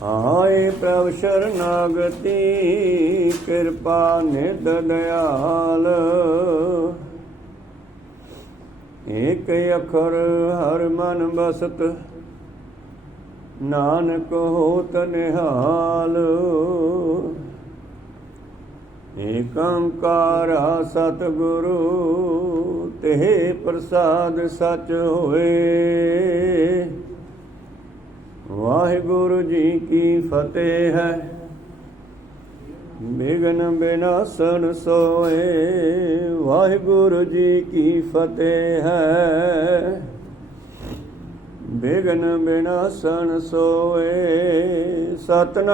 आए प्रभ शरणागति कृपा निध दयाल। एक अखर हर मन बसत नानक होत निहाल। एक ओंकार सतगुरु तेह प्रसाद सच होए। वाहिगुरु जी की फतेह है विघ्न विनाशन सोए। वाहिगुरु जी की फतेह है विघ्न विनाशन सोए। सतनाम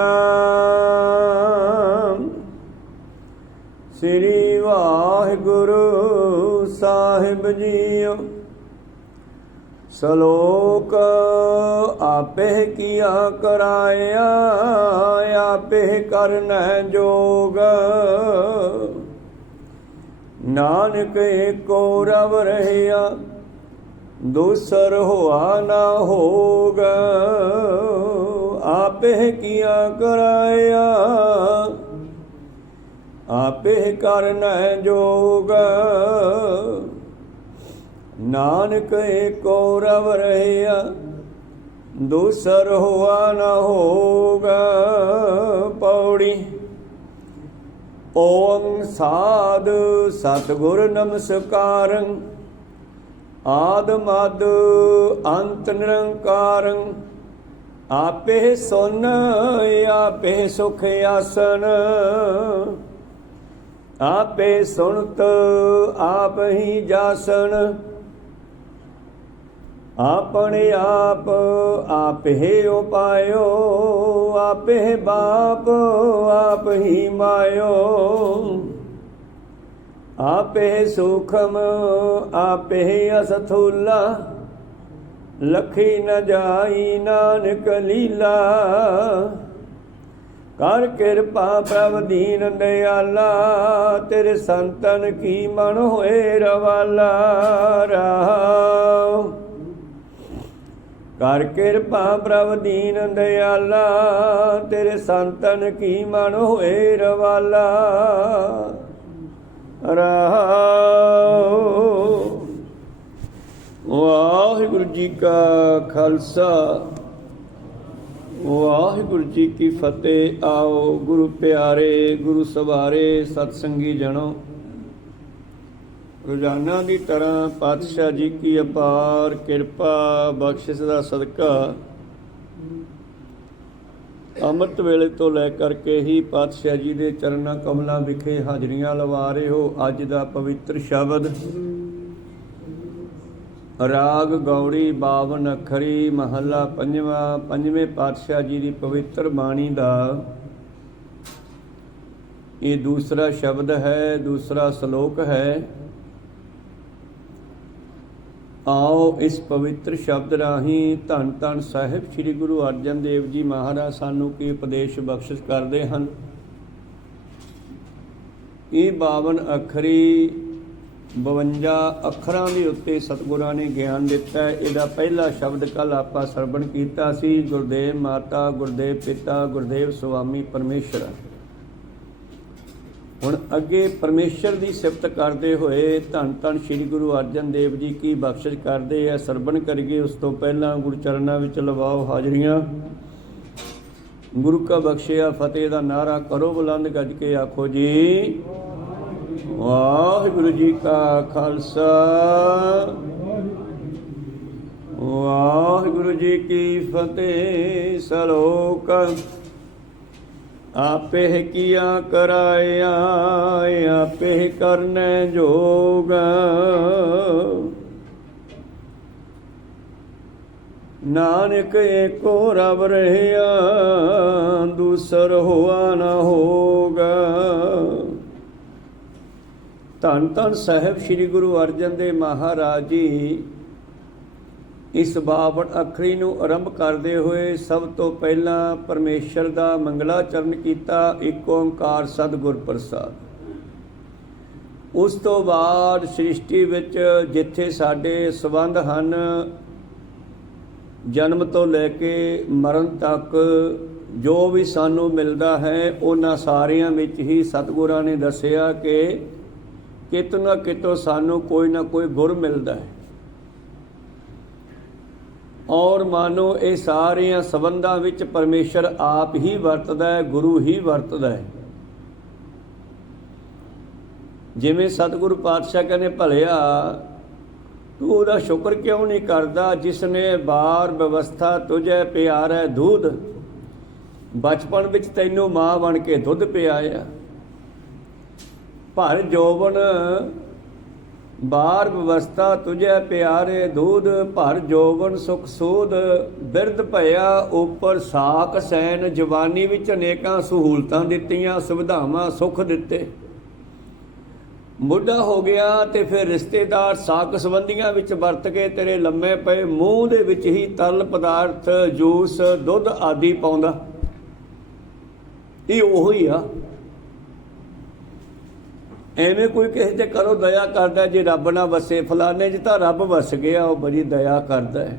श्री वाहिगुरु साहिब जीओ। सलोक आपे किया कराया आपे करना जोग। नानक एको रव रहिया दूसर होआ ना होग। आपे किया कराया आपे करना जोग। नानक एको रव रहिया दूसर हुआ न होगा। पौड़ी ओम साध सतगुर नमस्कारं। आद मद अंत निरंकारं। आपे सुन आपे सुख आसन। आपे सुनत आप ही जासन। अपने आप आप ही उपायो। आप ही बाप आप ही मायो। आप ही सूखम आप ही असथूला। लखी न जाई नानक लीला। कर कृपा प्रभ दीन दयाला। तेरे संतन की मन होए रवाला। राव कर कृपा प्रभ दीन दयाला। तेरे संतन की मन होए रवाला। वाहिगुरु जी का खालसा वाहिगुरु जी की फतेह। आओ गुरु प्यारे गुरु सवारे सतसंगी जनो। रोजाना की तरह पातशाह जी की अपार किरपा बख्शिश का सदका अमृत वेले तो लै करके ही पातशाह जी के चरणा कमलों विखे हाजरियां लवा रहे हो। अज का पवित्र शब्द राग गौड़ी 52 अखरी महला पंजवा पंजवें पातशाह जी की पवित्र बाणी का ये दूसरा शब्द है, दूसरा श्लोक है। आओ इस पवित्र शब्द राही धन धन साहिब श्री गुरु अर्जन देव जी महाराज सानू की उपदेश बख्शिश करते हैं। ये 52 अखरी 52 अखरां दे उत्ते सतगुरां ने ज्ञान दिता है। इहदा पहला शब्द कल आपां सरवण कीता सी। गुरदेव माता गुरदेव पिता गुरदेव स्वामी परमेश्वर। हुण अगे परमेश्वर की सिफत करते हुए धन धन श्री गुरु अर्जन देव जी की बख्शिश करते हैं। सरवण करिए उस तो पहला गुरु चरणों में लवाओ हाजरियां। गुरु का बख्शिया फतेह का नारा करो बुलंद गज के आखो जी वाहिगुरु जी का खालसा वाहिगुरु जी की फतेह। सलोक आपे किया कराया आपे करने जोग। नानक एको रब रहिया दूसर होआ न होगा। धन धन साहिब श्री गुरु अर्जन देव महाराज जी इस 52 अखरी नूं आरंभ करते हुए सब तो पहला परमेश्वर का मंगलाचरण किया। एक ओंकार सतगुर प्रसाद। उस तो बाद सृष्टि विच जिथे साडे संबंध हन जन्म तो लैके मरण तक जो भी सानू मिलता है उन्हां सारियां विच ही सतगुरां ने दसिया कि कितों ना कितों सानू कोई ना कोई गुर मिलता है। और मानो ये सारियां संबंधां विच परमेश्वर आप ही वरतदा है, गुरु ही वरतदा है। जिवें सतगुरु पातशाह कहने भलिया तू उहदा शुक्र क्यों नहीं करदा जिसने बार व्यवस्था तुझे प्यार है दूध, बचपन विच तैनू मां बन के दुध पियाया। भर जोबन बार व्यवस्था तुझे प्यारे दूध, भर जोबन सुख सूद बिरद भया उपर साक सैन। जवानी विच अनेकां सहूलतां दित्तियां, सुविधावां सुख दिते। बुढ़ा हो गया तो फिर रिश्तेदार साक संबंधियां विच वरत के तेरे लम्मे पे मूँह दे विच ही तरल पदार्थ जूस दुध आदि पाउंदा। ये उही आ। एवें कोई किसी ते करो दया करदा जे रब ना वसे, फलाने च तां रब वस गया, वो बड़ी दया करदा है।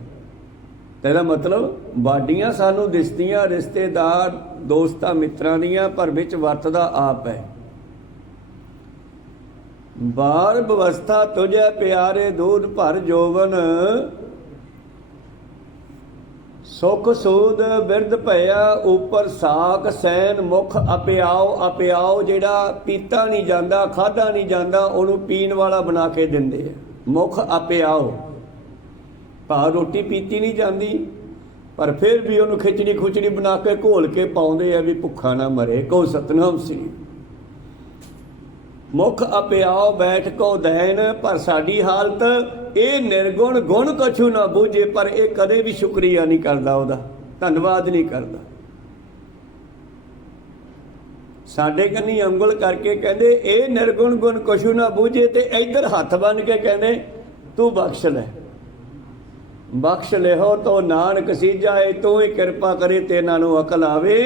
तेरा मतलब बाडियां सानू दिसदियां रिश्तेदार दोस्तां मित्रां दियां, पर विच वरतदा आप है। बार व्यवस्था तुझे प्यारे दूध, भर जोवन सुख सूद बिरद भया उपर साक सैन। मुख अपियाओ, अपियाओ जिहड़ा पीता नहीं जाता खाधा नहीं जाता उहनूं पीण वाला बना के दिंदे आ। मुख अपियाओ भाव रोटी पीती नहीं जाती पर फिर भी उहनूं खिचड़ी खुचड़ी बना के घोल के पाउंदे आ भी भुखा ना मरे। कहो सतनाम श्री। मुख अपियाओ बैठ को दैन, पर साडी हालत ये निर्गुण गुण कछु ना बूझे। पर ये कदे भी शुक्रिया नहीं करता, उहदा धन्नवाद नहीं करता। साडे कन्नी अंगुल करके कहंदे ये निर्गुण गुण कछु ना बूझे, ते इधर हथ बन के कहंदे तू बख्श ले, बख्श लेहो तो नानक सीजा। तू ही कृपा करे ते इन्हां नूं अकल आवे,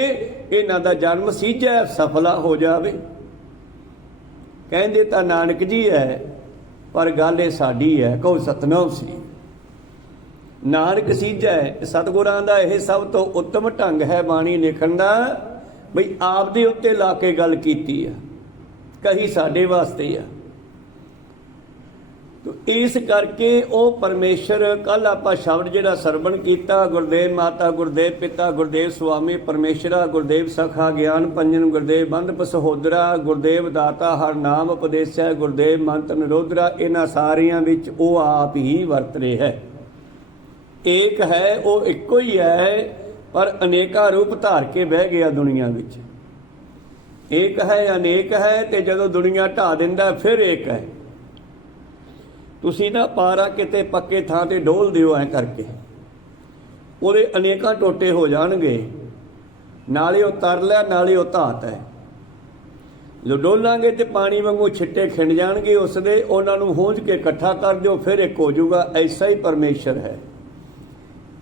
इन्हां दा जन्म सीजा सफला हो जावे। कहते तो नानक जी है पर गल ये साडी है। कहो सतनाम श्री। नानक सीजा है सतगुरां दा यह सब तो उत्तम ढंग है बाणी लिखण दा, बई आप दे उत्ते ला के गल कीती है, कही साडे वास्ते है। तो इस करके वो परमेश्वर कल आपां शब्द जिहड़ा सरवण कीता, गुरदेव माता गुरदेव पिता गुरदेव स्वामी परमेश्वरा, गुरदेव सखा ज्ञान पंजन, गुरदेव बंधप सहोदरा, गुरदेव दाता हर नाम उपदेशै, गुरदेव मंत्र निरोधरा। इन्हां सारियां विच वो आप ही वरत रहे है। एक है वो इक्को ही है पर अनेका रूप धार के बह गया दुनिया विच। एक है अनेक है, ते जदों दुनिया ढा दिंदा फिर एक है। तुसी ना पारा किते पक्के थां ते डोल दिओ ऐ करके, ਉਹਦੇ अनेकां टोटे हो जाणगे। नाले ਉਹ तरल है नाले ਉਹ ਧਾਤ है। जो डोलांगे तो पानी वांगू छिट्टे खिंड जाणगे उसदे, ਉਹਨਾਂ ਨੂੰ ਹੂੰਝ के इकट्ठा कर दिओ फिर एक हो जाऊगा। ऐसा ही परमेश्वर है।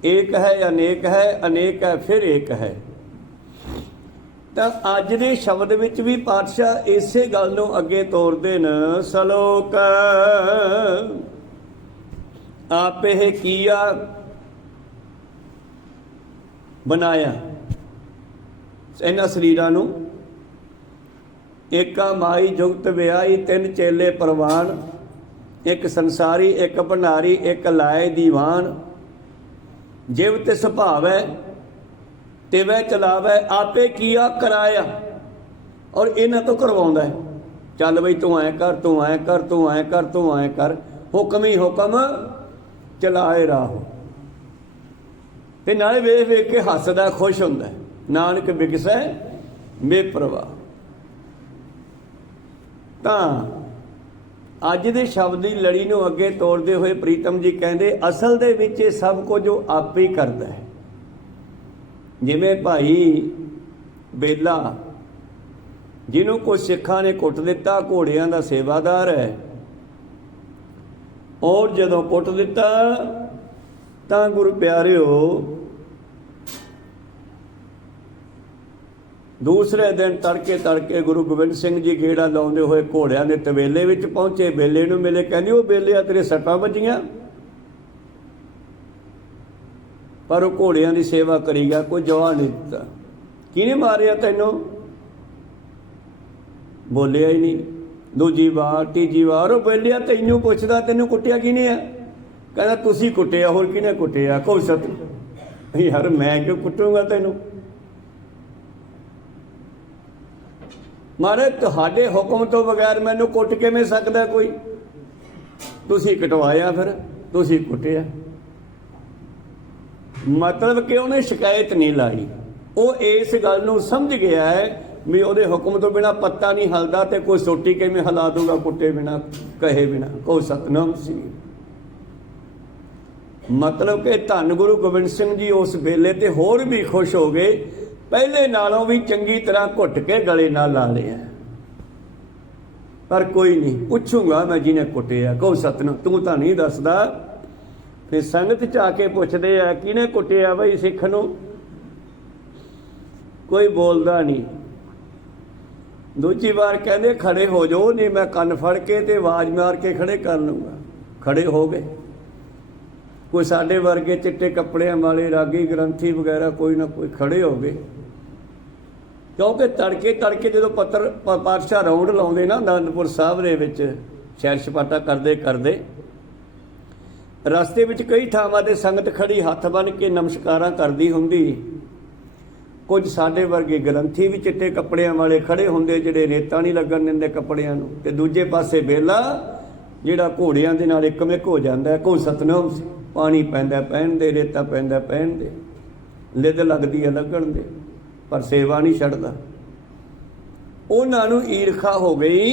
एक है अनेक है फिर एक है। तो अज दे शब्द विच भी पातशाह इसे गल नूं अगे तोरदे न। सलोक आपे किया बनाया इन्हां शरीरां नूं। एका माई जुगत विआई, तिन चेले परवान, एक संसारी एक भंडारी एक लाए दीवान। जिव तिस भावै तिवै चलावै, आपे किया कराया। और इन्हां तो करवाउंदा है। चल बई तू ऐ कर, तू ऐ कर, तू ऐ कर, तू ऐ कर। हुक्म ही हुक्म चलाए राहो। ते नाले वेख वेख के हसदा खुश हुंदा है। नानक बिगसै बेपरवाह। तां अज दे शब्द की लड़ी नूं अगे तोड़दे होए प्रीतम जी कहंदे असल दे विच ये सब कुछ जो आप ही करदा है। जिवें भाई बेला जिन्हों कुछ सिखां ने कुट दिता, घोड़ियां दा सेवादार है, और जदों कुट दिता तां गुरु प्यारिओ दूसरे दिन तड़के गुरु गोबिंद सिंह जी गेड़ा लाउंदे होए घोड़ियां दे तवेले विच पहुंचे। बेले नूं मिले, कहंदे ओ बेलिया तेरे सट्टां वजीआं, पर वो घोड़ियां की सेवा करी गया, कोई जवाब नहीं दिता। किने मारिया तैनों? बोलिया ही नहीं। दूजी वार तीजी वार वो बेलिया तैनू पुछदा तैनू कुटिया किने आ? कहता तुसी कुटिया, होर किने कुटिया? कोई सत यार मैं क्यों कुटूंगा तैनू? महाराज तुहाडे हुक्म तो बगैर मैनू कुट किवें सकदा कोई? तुसी कटवाया, फिर तुसी कुटिया। मतलब कि उन्हें शिकायत नहीं लाई। वो इस गल नूं समझ गया है भी ਉਹਦੇ हुक्म तो बिना पत्ता नहीं हिलदा, तो कोई सोटी किवें हिला दूगा कुटे बिना, कहे बिना। कोई सतनाम सी। मतलब कि धन गुरु गोबिंद सिंह जी उस वेले ते होर भी खुश हो गए, पहले नालों भी चंगी तरह घुट के गले नाल ला लिया। पर कोई नहीं, पुछूंगा मैं जिन्हें कुटिया। कोई सतनाम तू तो नहीं दसदा। फिर संगत च आके पुछदे आ किने कुटिया बई सिख नूं? कोई बोलदा नहीं। दूजी बार कहते खड़े हो जाओ, नहीं मैं कन फड़ के ते आवाज मार के खड़े कर लूँगा। खड़े हो गए। कोई साडे वर्गे चिट्टे कपड़ियां वाले रागी ग्रंथी वगैरह कोई ना कोई खड़े हो गए, क्योंकि तड़के तड़के जो पत्तर पातशाह राउंड लाउंदे ना आनंदपुर साहब दे विच सैर सपाटा करते करते रस्ते विच कई थावां ते संगत खड़ी हथ बन के नमस्कारां करदी हुंदी। कुछ साडे वर्गे ग्रंथी भी चिट्टे कपड़ियां वाले खड़े हुंदे जिहड़े रेता नहीं लगन दिंदे कपड़ियां नूं, ते दूजे पासे बेला जिहड़ा घोड़ियां दे नाल इकमिक हो जांदा है। कोई सतनाम सी। पानी पैंदा पैण दे, रेता पैंदा पैण दे, लिद लगदी है लगण दे, पर सेवा नहीं छड्डदा। उन्हां नूं ईरखा हो गई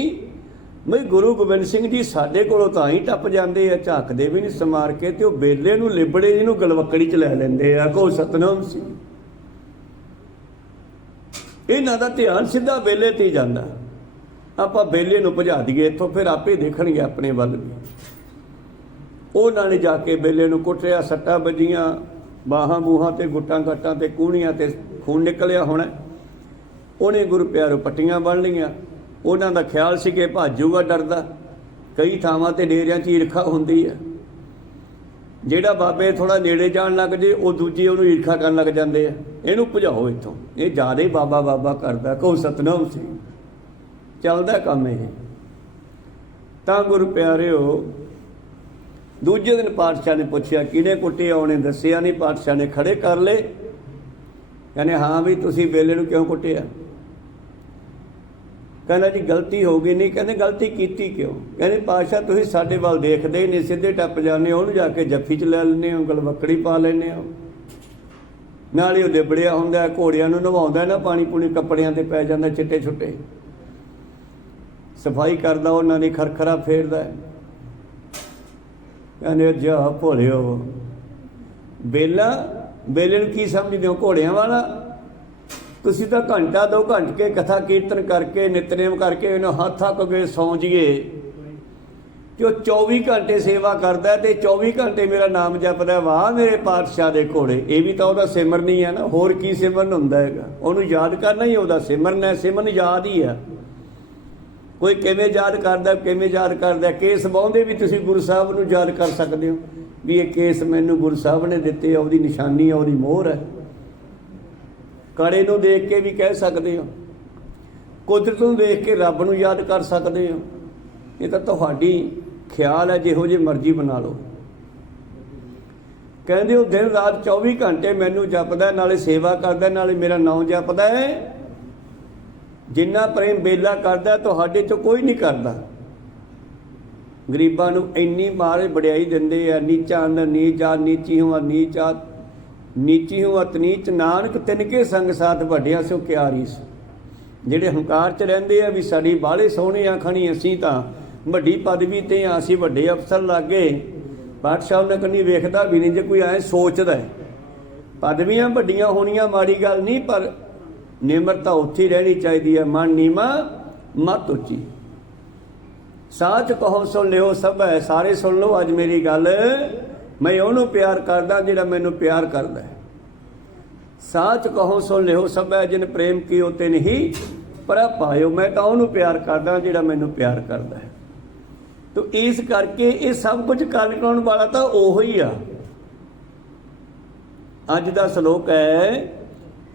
बई गुरु गोबिंद सिंह जी साडे कोलों तां ही टप जांदे आ, झाकदे भी नहीं समार के, ते ओह बेले नूं लिबड़े जिहनूं गलवक्कड़ी च लै लैंदे आ। कोई सतनाम सी। इन्हां दा ध्यान सीधा बेले ते ही जांदा। आपां बेले नूं भजा दईए इत्थों, फिर आपे देखणगे अपने वल भी। उन्हां ने जाके बेले नूं कुੱਟਿਆ, सट्टां वजीआं बाहां बूहां ते गुट्टां गट्टां ते कूहणियां ते खून निकलिया होना। उन्हें गुरु प्यारो पट्टियां बन लईआं। उन्हां दा ख्याल सी कि भाजूगा डरदा। कई थावां ते डेरियां 'ਚ ईरखा हुंदी है। ਜਿਹੜਾ ਬਾਬੇ ਥੋੜਾ ਨੇੜੇ ਜਾਣ ਲੱਗ ਜੇ ਉਹ ਦੂਜੇ ਉਹਨੂੰ ਈਰਖਾ ਕਰਨ ਲੱਗ ਜਾਂਦੇ ਆ, ਇਹਨੂੰ ਭਜਾਓ ਇੱਥੋਂ, ਇਹ ਜ਼ਿਆਦਾ ਹੀ ਬਾਬਾ ਬਾਬਾ ਕਰਦਾ। ਕੋਈ ਸਤਨਾਮ ਸੀ। ਚੱਲਦਾ ਕੰਮ ਇਹ। ਤਾਂ ਗੁਰੂ ਪਿਆਰਿਓ ਦੂਜੇ ਦਿਨ ਪਾਤਸ਼ਾਹ ਨੇ ਪੁੱਛਿਆ ਕਿਹਨੇ ਕੁੱਟੇ? ਉਹਨੇ ਦੱਸਿਆ ਨਹੀਂ। ਪਾਤਸ਼ਾਹ ਨੇ ਖੜੇ ਕਰ ਲਏ। ਕਹਿੰਦੇ ਹਾਂ ਵੀ ਤੁਸੀਂ ਵੇਲੇ ਨੂੰ ਕਿਉਂ ਕੁੱਟਿਆ? ਕਹਿੰਦਾ ਜੀ ਗਲਤੀ ਹੋ ਗਈ। ਨਹੀਂ, ਕਹਿੰਦੇ ਗਲਤੀ ਕੀਤੀ ਕਿਉਂ? ਕਹਿੰਦੇ ਪਾਤਸ਼ਾਹ ਤੁਸੀਂ ਸਾਡੇ ਵੱਲ ਦੇਖਦੇ ਹੀ ਨਹੀਂ, ਸਿੱਧੇ ਟੱਪ ਜਾਂਦੇ ਹੋ, ਉਹਨੂੰ ਜਾ ਕੇ ਜੱਫੀ 'ਚ ਲੈ ਲੈਂਦੇ ਹੋ, ਗਲਵੱਕੜੀ ਪਾ ਲੈਂਦੇ ਹੋ, ਨਾਲ ਹੀ ਉਹ ਲਿਬੜਿਆ ਹੁੰਦਾ, ਘੋੜਿਆਂ ਨੂੰ ਨਵਾਉਂਦਾ ਨਾ, ਪਾਣੀ ਪੂਣੀ ਕੱਪੜਿਆਂ 'ਤੇ ਪੈ ਜਾਂਦਾ, ਚਿੱਟੇ ਛੁੱਟੇ ਸਫਾਈ ਕਰਦਾ, ਉਹਨਾਂ ਦੀ ਖਰਖਰਾ ਫੇਰਦਾ। ਕਹਿੰਦੇ ਜਾ ਭੋਲਿਓ, ਬੇਲਾ ਬੇਲੇ ਨੂੰ ਕੀ ਸਮਝਦੇ ਹੋ? ਘੋੜਿਆਂ ਵਾਲਾ। ਤੁਸੀਂ ਤਾਂ ਘੰਟਾ 2 ਘੰਟੇ ਕਥਾ ਕੀਰਤਨ ਕਰਕੇ ਨਿਤਨੇਮ ਕਰਕੇ ਇਹਨੂੰ ਹੱਥ ਥੱਕ ਗਏ, ਸੌਂ ਜੀਏ, ਕਿ ਉਹ 24 ਘੰਟੇ ਸੇਵਾ ਕਰਦਾ ਤੇ 24 ਘੰਟੇ ਮੇਰਾ ਨਾਮ ਜਪਦਾ। ਵਾਹ ਮੇਰੇ ਪਾਤਸ਼ਾਹ ਦੇ ਘੋੜੇ। ਇਹ ਵੀ ਤਾਂ ਉਹਦਾ ਸਿਮਰਨ ਹੀ ਹੈ ਨਾ, ਹੋਰ ਕੀ ਸਿਮਰਨ ਹੁੰਦਾ ਹੈਗਾ? ਉਹਨੂੰ ਯਾਦ ਕਰਨਾ ਹੀ ਉਹਦਾ ਸਿਮਰਨ ਹੈ। ਸਿਮਰਨ ਯਾਦ ਹੀ ਆ। ਕੋਈ ਕਿਵੇਂ ਯਾਦ ਕਰਦਾ, ਕਿਵੇਂ ਯਾਦ ਕਰਦਾ? ਕੇਸ ਵਾਹੁੰਦੇ ਵੀ ਤੁਸੀਂ ਗੁਰੂ ਸਾਹਿਬ ਨੂੰ ਯਾਦ ਕਰ ਸਕਦੇ ਹੋ ਵੀ ਇਹ ਕੇਸ ਮੈਨੂੰ ਗੁਰੂ ਸਾਹਿਬ ਨੇ ਦਿੱਤੇ ਆ, ਉਹਦੀ ਨਿਸ਼ਾਨੀ ਆ, ਉਹਦੀ ਮੋਹਰ ਹੈ। ਕੜੇ ਨੂੰ ਦੇਖ ਕੇ ਵੀ ਕਹਿ ਸਕਦੇ ਹੋ, ਕੁਦਰਤ ਨੂੰ ਦੇਖ ਕੇ ਰੱਬ ਨੂੰ ਯਾਦ ਕਰ ਸਕਦੇ ਹੋ। ਇਹ ਤਾਂ ਤੁਹਾਡੀ ਖਿਆਲ ਹੈ, ਜਿਹੋ ਜਿਹੇ ਮਰਜ਼ੀ ਬਣਾ ਲਓ। ਕਹਿੰਦੇ ਉਹ ਦਿਨ ਰਾਤ 24 ਘੰਟੇ ਮੈਨੂੰ ਜਪਦਾ, ਨਾਲੇ ਸੇਵਾ ਕਰਦਾ, ਨਾਲੇ ਮੇਰਾ ਨਾਮ ਜਪਦਾ ਹੈ। ਜਿੰਨਾ ਪ੍ਰੇਮ ਬੇਲਾ ਕਰਦਾ ਤੁਹਾਡੇ 'ਚੋਂ ਕੋਈ ਨਹੀਂ ਕਰਦਾ। ਗਰੀਬਾਂ ਨੂੰ ਇੰਨੀ ਮਾਰੇ ਵਡਿਆਈ ਦਿੰਦੇ ਆ, ਨੀਚਾ ਅੰਦਰ ਨੀਚ ਆ, ਨੀਚੀ ਹੋਆ ਨੀਚ ਆ, ਨੀਚੀ ਹੋਆ ਤਨੀਚ, ਨਾਨਕ ਤਿਨਕੇ ਸੰਗ ਸਾਥ ਵੱਡਿਆ ਸੋ ਕਿਆ ਰੀਸ। ਜਿਹੜੇ ਹੰਕਾਰ 'ਚ ਰਹਿੰਦੇ ਆ ਵੀ ਸਾਡੀ ਬਾਹਲੇ ਸੋਹਣੇ ਆ ਖਣੀ, ਅਸੀਂ ਤਾਂ ਵੱਡੀ ਪਦਵੀ 'ਤੇ ਆ, ਅਸੀਂ ਵੱਡੇ ਅਫਸਰ ਲੱਗੇ। ਪਾਤਸ਼ਾਹ ਉਹਨਾਂ ਕੰਨੀ ਵੇਖਦਾ ਵੀ ਨਹੀਂ। ਜੇ ਕੋਈ ਐਂ ਸੋਚਦਾ ਪਦਵੀਆਂ ਵੱਡੀਆਂ ਹੋਣੀਆਂ ਮਾੜੀ ਗੱਲ ਨਹੀਂ, ਪਰ ਨਿਮਰਤਾ ਉੱਥੇ ਹੀ ਰਹਿਣੀ ਚਾਹੀਦੀ ਹੈ। ਮਨ ਨੀਵਾਂ ਮਤ ਉੱਚੀ। ਸਾਚ ਕਹੋ ਸੁਣ ਲਿਓ ਸਭ ਹੈ। ਸਾਰੇ ਸੁਣ ਲਓ ਅੱਜ ਮੇਰੀ ਗੱਲ। ਮੈਂ ਉਹਨੂੰ ਪਿਆਰ ਕਰਦਾ ਜਿਹੜਾ ਮੈਨੂੰ ਪਿਆਰ ਕਰਦਾ ਹੈ। ਸਾਚ ਕਹੋ ਸੁਣ ਲਿਓ ਸਭ ਹੈ, ਜਿਨ ਪ੍ਰੇਮ ਕੀਓ ਤਿਨ ਹੀ ਪ੍ਰਭ ਪਾਇਓ। ਮੈਂ ਤਾਂ ਉਹਨੂੰ ਪਿਆਰ ਕਰਦਾ ਜਿਹੜਾ ਮੈਨੂੰ ਪਿਆਰ ਕਰਦਾ ਹੈ। ਤੋ ਇਸ ਕਰਕੇ ਇਹ ਸਭ ਕੁਝ ਕਰਨ ਕਰਾਉਣ ਵਾਲਾ ਤਾਂ ਉਹੋ ਹੀ ਆ। ਅੱਜ ਦਾ ਸ਼ਲੋਕ ਹੈ,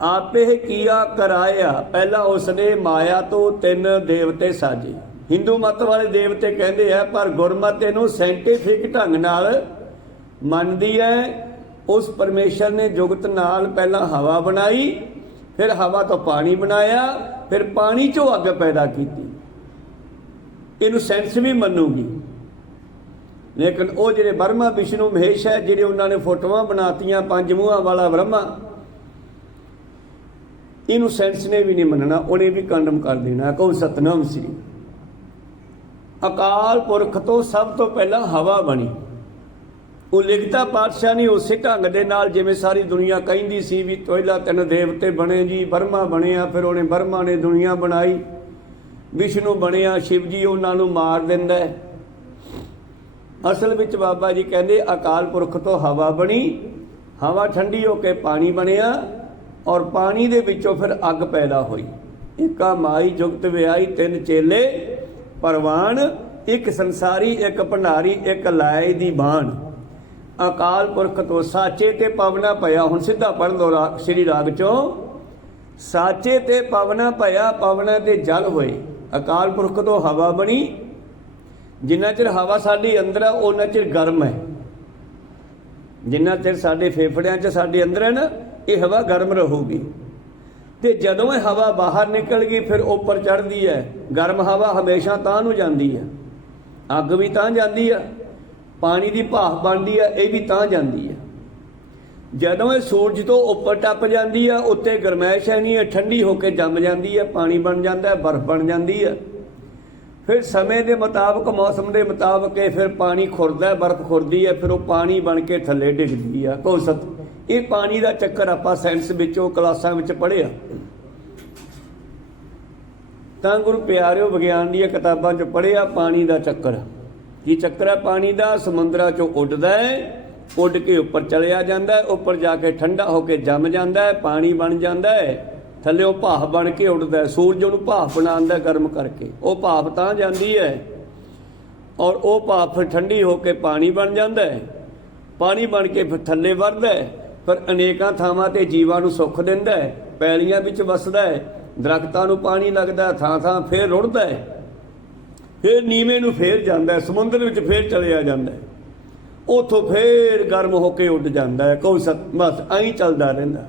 आपे किया कराया। पहला उसने माया तो 3 देवते साजे। हिंदू मत वाले देवते कहते हैं, पर गुरमत इहनूं साइंटिफिक ढंग नाल मनदी है। उस परमेश्वर ने जुगत नाल पहला हवा बनाई, फिर हवा तो पानी बनाया, फिर पानी चों अग पैदा की। इनू सेंस भी मनूगी, लेकिन वो जिहड़े ब्रह्मा विष्णु महेश है, जिहड़े उन्होंने फोटोआं बनातियां 5 मूहां वाला ब्रह्मा, इनू सेंस ने भी नहीं मनना, उन्हें भी कंडम कर देना। कौन सतनाम श्री अकाल पुरख तो सब तो पहला हवा बनी। वो लिखता पातशाह ने उस ढंग दे नाल जिवें सारी दुनिया कहिंदी सी भी पहला 3 देवते बने जी, ब्रह्मा बनिया, फिर उन्हें ब्रह्मा ने दुनिया बनाई, विष्णु बनिया, शिव जी उन्होंने मार दिंदा है। असल विच बाबा जी कहते अकाल पुरख तो हवा बनी, हवा ठंडी होके पानी बनिया, और पानी दे विचों फिर अग पैदा हुई। इका माई जुगत विआई 3 चेले परवान, एक संसारी एक भंडारी एक लाए दी बाण। अकाल पुरख तो साचे ते पवना पया। हुण सीधा पढ़ लो श्री राग चों, साचे ते पवना पया, पवना ते जल होए। अकाल पुरख तो हवा बनी, जिन्ना चिर हवा साडी अंदर है उन्ना चिर गर्म है। जिन्ना चिर साडे फेफड़ियां च साडे अंदर है ना, ये हवा गर्म रहूगी। ते जदों ये हवा बाहर निकल गई फिर ऊपर चढ़ती है। गर्म हवा हमेशा तां नूं जांदी है, अग भी तां जांदी है, पानी की भाप बनती है, ये भी तां जांदी है। जदों ये सूरज तो उपर टप जाती है, उत्ते गरमैश है नहीं है, ठंडी होकर जम जाती है, पानी बन जाता है, बर्फ बन जाती है। फिर समय के मुताबिक मौसम के मुताबिक फिर पानी खुरदा है, बर्फ खुरदी है, फिर वो पानी बन के थले डिगदी है। को सत ये पानी का चक्कर आपां साइंस विचों क्लासां विच पढ़िया। तां गुरु प्यारिओ विग्यान दी किताबां च पढ़िया पानी का चक्कर। की चक्कर है पानी का? समुद्रां चों उड्डदा है, उड़ के उपर चलिया जाता है, उपर जाके ठंडा होकर जम जाता है, पानी बन जाता है, थल्ले भाफ बन के उड़ता है। सूरज उन्होंने भाफ बनाता गर्म करके, वो भाफ तां जाती है, और वो भाफ फिर ठंडी होकर पानी बन जाता है, पानी बन के फिर थल्ले वरदा है, फिर अनेकां थावां ते जीवां नूं सुख दिंदा है, पैलियां विच वसदा है, दरख्तां नूं पानी लगदा है, थां थां फिर रुड़दा है, फिर नीवें नूं फिर जांदा है, समुंदर विच फिर चलिया जांदा है, उथों फिर गर्म होके उड़ जाता है। कोई सत बस आई चलता रहिंदा।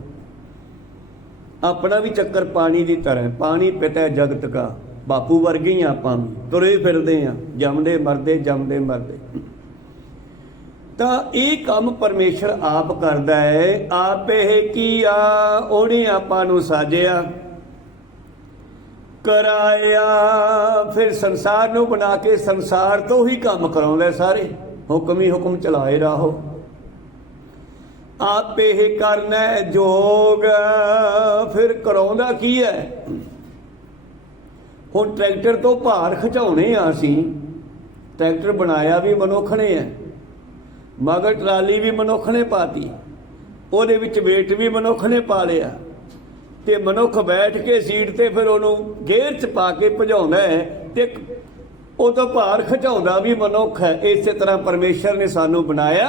अपना भी चक्कर पानी की तरह, पानी पिता है जगत का, बापू वर्गे ही आपां भी तुरे फिरदे आ, जमदे मरदे जमदे मरदे। तां ये काम परमेश्वर आप करदा है। आपे कीआ उहने आपां नूं साजिया कराया, फिर संसार नूं बना के संसार तो ही काम कराउंदा है। सारे हुक्म ही हुक्म चलाए रहो। आपे ही करना है जोग, फिर कराउंदा की है? हुण ट्रैक्टर तो भार खिचाउणे आ असीं, ट्रैक्टर बनाया भी मनुख ने है, मगर ट्राली भी मनुख ने पाती, ਉਹਦੇ ਵਿੱਚ वेट भी मनुख ने पा लिया, ਤੇ मनुख बैठ के सीट ते फिर ਉਹਨੂੰ ਗੇਅਰ 'ਚ ਪਾ ਕੇ ਭਜਾਉਂਦਾ ਹੈ, ਤੇ ਉਹ ਤੋਂ ਭਾਰ ਖਿਚਾਉਂਦਾ ਵੀ ਮਨੁੱਖ ਹੈ। ਇਸੇ ਤਰ੍ਹਾਂ ਪਰਮੇਸ਼ਰ ਨੇ ਸਾਨੂੰ ਬਣਾਇਆ,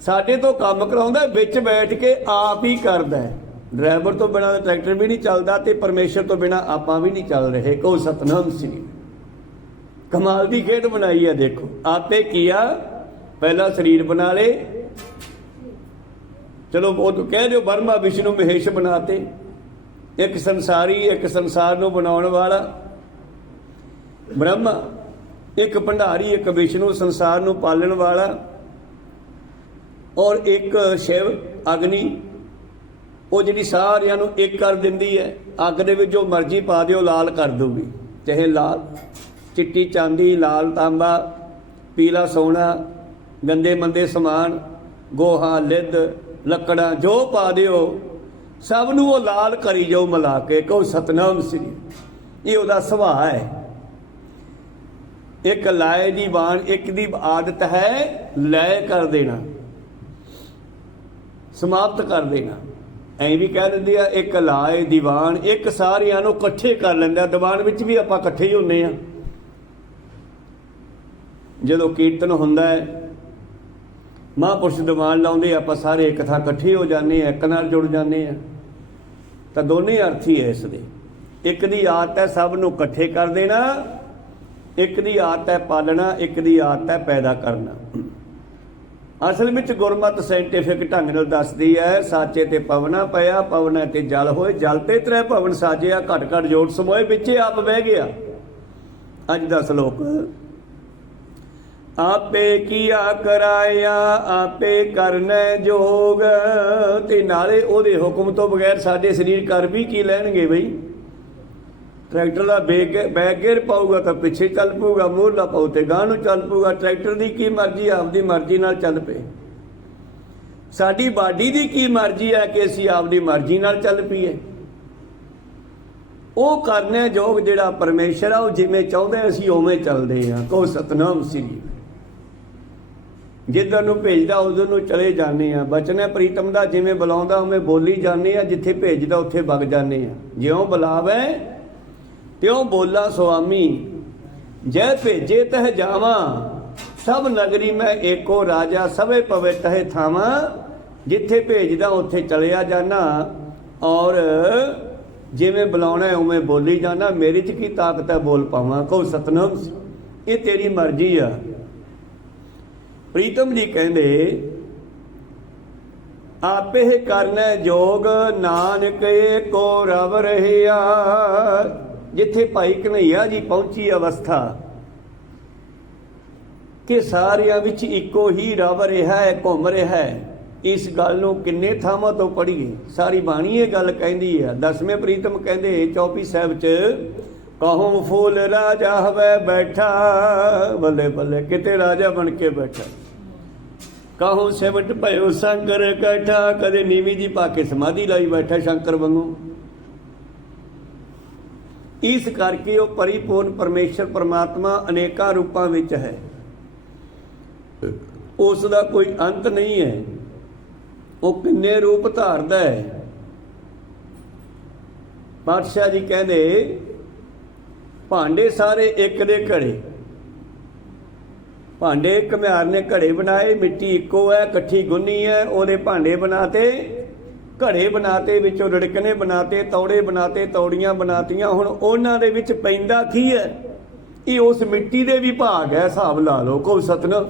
ਸਾਡੇ ਤੋਂ ਕੰਮ ਕਰਾਉਂਦਾ, ਵਿੱਚ ਬੈਠ ਕੇ ਆਪ ਹੀ ਕਰਦਾ ਹੈ। ਡਰਾਈਵਰ ਤੋਂ ਬਿਨਾਂ ਟਰੈਕਟਰ ਵੀ ਨਹੀਂ ਚੱਲਦਾ, ਤੇ ਪਰਮੇਸ਼ਰ ਤੋਂ ਬਿਨਾਂ ਆਪਾਂ ਵੀ ਨਹੀਂ ਚੱਲ ਰਹੇ। ਕਹੋ ਸਤਨਾਮ ਸ੍ਰੀ। ਕਮਾਲ ਦੀ ਖੇਡ ਬਣਾਈ ਹੈ। ਦੇਖੋ ਆਪੇ ਕੀਆ, ਪਹਿਲਾ ਸਰੀਰ ਬਣਾ ਲੇ, चलो वो तो कह दो ब्रह्मा विष्णु महेश बनाते, एक संसारी एक संसार नूं बनाउण वाला ब्रह्मा, एक भंडारी एक विष्णु संसार नूं पालण वाला, और एक शिव अग्नि वो जिहड़ी सारियां नूं एक कर दिंदी है। अग दे विच जो मर्जी पा दिओ लाल कर दूगी, चाहे लाल चिट्टी चांदी, लाल तांबा, पीला सोना, गंदे मंदे समान, गोहा लिद लकड़ा जो पा दिओ, सब नूं वो लाल करी जाओ मिला के। कहो सतनाम श्री। ये उहदा सुभाअ है। एक लाए दी बाण, एक दी आदत है लय कर देना, समाप्त कर देना। ऐ भी कह दिंदी आ एक लाए दीवान, एक सारियां नूं इकट्ठे कर लैंदा। दीवान विच भी आपां इकट्ठे ही हुंदे आ। जदों कीर्तन हुंदा है, महापुरुष दीवान लाउंदे, आपां सारे एक थां इकट्ठे हो जाने, एक नाल जुड़ जाने। ਤਾਂ ਦੋਨੇ ਅਰਥ ਹੀ ਹੈ ਇਸ ਦੇ। ਇੱਕ ਦੀ ਆਦਤ ਹੈ ਸਭ ਨੂੰ ਇਕੱਠੇ ਕਰ ਦੇਣਾ, ਇੱਕ ਦੀ ਆਦਤ ਹੈ ਪਾਲਣਾ, ਇੱਕ ਦੀ ਆਦਤ ਹੈ ਪੈਦਾ ਕਰਨਾ। ਅਸਲ ਵਿੱਚ ਗੁਰਮਤਿ ਸਾਇੰਟੀਫਿਕ ਢੰਗ ਨਾਲ ਦੱਸਦੀ ਹੈ, ਸਾਚੇ ਤੇ ਪਵਨਾ ਪਿਆ, ਪਵਨਾ ਤੇ ਜਲ ਹੋਏ, ਜਲ ਤੇ ਤ੍ਰੈ ਭਵਨ ਸਾਜਿਆ, ਘਟ ਘਟ ਜੋੜ ਸਮੋਏ, ਵਿੱਚੇ ਆਪ ਬਹਿ ਗਿਆ। ਅੱਜ ਦਾ ਸ਼ਲੋਕ। ਆਪੇ ਕੀਆ ਕਰਾਇਆ ਆਪੇ ਕਰਨਾ ਜੋਗ, ਤੇ ਨਾਲੇ ਉਹਦੇ ਹੁਕਮ ਤੋਂ ਬਗੈਰ ਸਾਡੇ ਸਰੀਰ ਕਰ ਵੀ ਕੀ ਲੈਣਗੇ ਬਈ। ਟਰੈਕਟਰ ਦਾ ਬੈਕ ਗੇਅਰ ਪਾਊਗਾ ਤਾਂ ਪਿੱਛੇ ਚੱਲ ਪਊਗਾ, ਮੂਹਰਲਾ ਪਾਊ ਤੇ ਗਾਂਹ ਨੂੰ ਚੱਲ ਪਊਗਾ। ਟਰੈਕਟਰ ਦੀ ਕੀ ਮਰਜ਼ੀ, ਆਪਦੀ ਮਰਜ਼ੀ ਨਾਲ ਚੱਲ ਪਏ। ਸਾਡੀ ਬਾਡੀ ਦੀ ਕੀ ਮਰਜ਼ੀ ਹੈ ਕਿ ਅਸੀਂ ਆਪਦੀ ਮਰਜ਼ੀ ਨਾਲ ਚੱਲ ਪਈਏ। ਉਹ ਕਰਨਾ ਯੋਗ ਜਿਹੜਾ ਪਰਮੇਸ਼ਰ ਆ, ਉਹ ਜਿਵੇਂ ਚਾਹੁੰਦੇ ਅਸੀਂ ਉਵੇਂ ਚੱਲਦੇ ਹਾਂ। ਕਹੋ ਸਤਨਾਮ ਸ੍ਰੀ। ਜਿੱਧਰ ਨੂੰ ਭੇਜਦਾ ਉਧਰ ਨੂੰ ਚਲੇ ਜਾਂਦੇ ਆ। ਬਚਨ ਹੈ ਪ੍ਰੀਤਮ ਦਾ, ਜਿਵੇਂ ਬੁਲਾਉਂਦਾ ਉਵੇਂ ਬੋਲੀ ਜਾਂਦੇ ਆ, ਜਿੱਥੇ ਭੇਜਦਾ ਉੱਥੇ ਵਗ ਜਾਂਦੇ ਆ। ਜਿਉਂ ਬੁਲਾਵੇ ਤਿਉਂ ਬੋਲਾ ਸੁਆਮੀ, ਜੈ ਭੇਜੇ ਤਹ ਜਾਵਾਂ, ਸਭ ਨਗਰੀ ਮੈਂ ਏਕੋ ਰਾਜਾ, ਸਭੇ ਪਵੇ ਤਹਿ ਥਾਵਾਂ। ਜਿੱਥੇ ਭੇਜਦਾ ਉੱਥੇ ਚਲਿਆ ਜਾਣਾ, ਔਰ ਜਿਵੇਂ ਬੁਲਾਉਣਾ ਉਵੇਂ ਬੋਲੀ ਜਾਣਾ। ਮੇਰੇ 'ਚ ਕੀ ਤਾਕਤ ਹੈ ਬੋਲ ਪਾਵਾਂ। ਕਹੋ ਸਤਨਾਮ। ਇਹ ਤੇਰੀ ਮਰਜ਼ੀ ਆ। ਪ੍ਰੀਤਮ ਜੀ ਕਹਿੰਦੇ ਆਪੇ ਕਰਨਾ ਜੋਗ, ਨਾਨਕ ਏਕੋ ਰਵ ਰਹਿਆ। ਜਿੱਥੇ ਭਾਈ ਕਨ੍ਹਈਆ ਜੀ ਪਹੁੰਚੀ ਅਵਸਥਾ ਕਿ ਸਾਰਿਆਂ ਵਿੱਚ ਇੱਕੋ ਹੀ ਰਵ ਰਿਹਾ ਹੈ, ਘੁੰਮ ਰਿਹਾ ਹੈ। ਇਸ ਗੱਲ ਨੂੰ ਕਿੰਨੇ ਥਾਵਾਂ ਤੋਂ ਪੜ੍ਹੀਏ, ਸਾਰੀ ਬਾਣੀ ਇਹ ਗੱਲ ਕਹਿੰਦੀ ਹੈ। 10ਵੇਂ ਪ੍ਰੀਤਮ ਕਹਿੰਦੇ ਚੌਪਈ ਸਾਹਿਬ 'ਚ, ਕਹੂੰ ਫੂਲ ਰਾਜਾ ਹਵੇ ਬੈਠਾ, ਬੱਲੇ ਬੱਲੇ ਕਿਤੇ ਰਾਜਾ ਬਣ ਕੇ ਬੈਠਾ। ਕਹੂੰ ਸਿਮਟ ਭਇਓ ਸ਼ੰਕਰ ਇਕੱਠਾ, ਕਦੇ ਨੀਵੀਂ ਜੀ ਪਾ ਕੇ ਸਮਾਧੀ ਲਾਈ ਬੈਠਾ ਸ਼ੰਕਰ ਵਾਂਗੂ। ਇਸ ਕਰਕੇ ਉਹ ਪਰਿਪੂਰਨ ਪਰਮੇਸ਼ਰ ਪਰਮਾਤਮਾ ਅਨੇਕਾਂ ਰੂਪਾਂ ਵਿੱਚ ਹੈ। ਉਸ ਦਾ ਕੋਈ ਅੰਤ ਨਹੀਂ ਹੈ। ਉਹ ਕਿੰਨੇ ਰੂਪ ਧਾਰਦਾ ਹੈ। ਪਾਤਸ਼ਾਹ ਜੀ ਕਹਿੰਦੇ ਭਾਂਡੇ ਸਾਰੇ ਇੱਕ ਦੇ ਘੜੇ, ਭਾਂਡੇ ਘੁਮਿਆਰ ਨੇ ਘੜੇ ਬਣਾਏ, ਮਿੱਟੀ ਇੱਕੋ ਹੈ, ਇਕੱਠੀ ਗੁੰਨੀ ਹੈ। ਉਹਦੇ ਭਾਂਡੇ ਬਣਾਤੇ, ਘੜੇ ਬਣਾਤੇ, ਵਿੱਚੋਂ ਰਿੜਕਣੇ ਬਣਾਤੇ, ਤੌੜੇ ਬਣਾਤੇ, ਤੌੜੀਆਂ ਬਣਾਤੀਆਂ। ਹੁਣ ਉਹਨਾਂ ਦੇ ਵਿੱਚ ਪੈਂਦਾ ਕੀ ਹੈ? ਇਹ ਉਸ ਮਿੱਟੀ ਦੇ ਵੀ ਭਾਗ ਹੈ। ਹਿਸਾਬ ਲਾ ਲਓ। ਕਹੋ ਸਤਨਾਮ।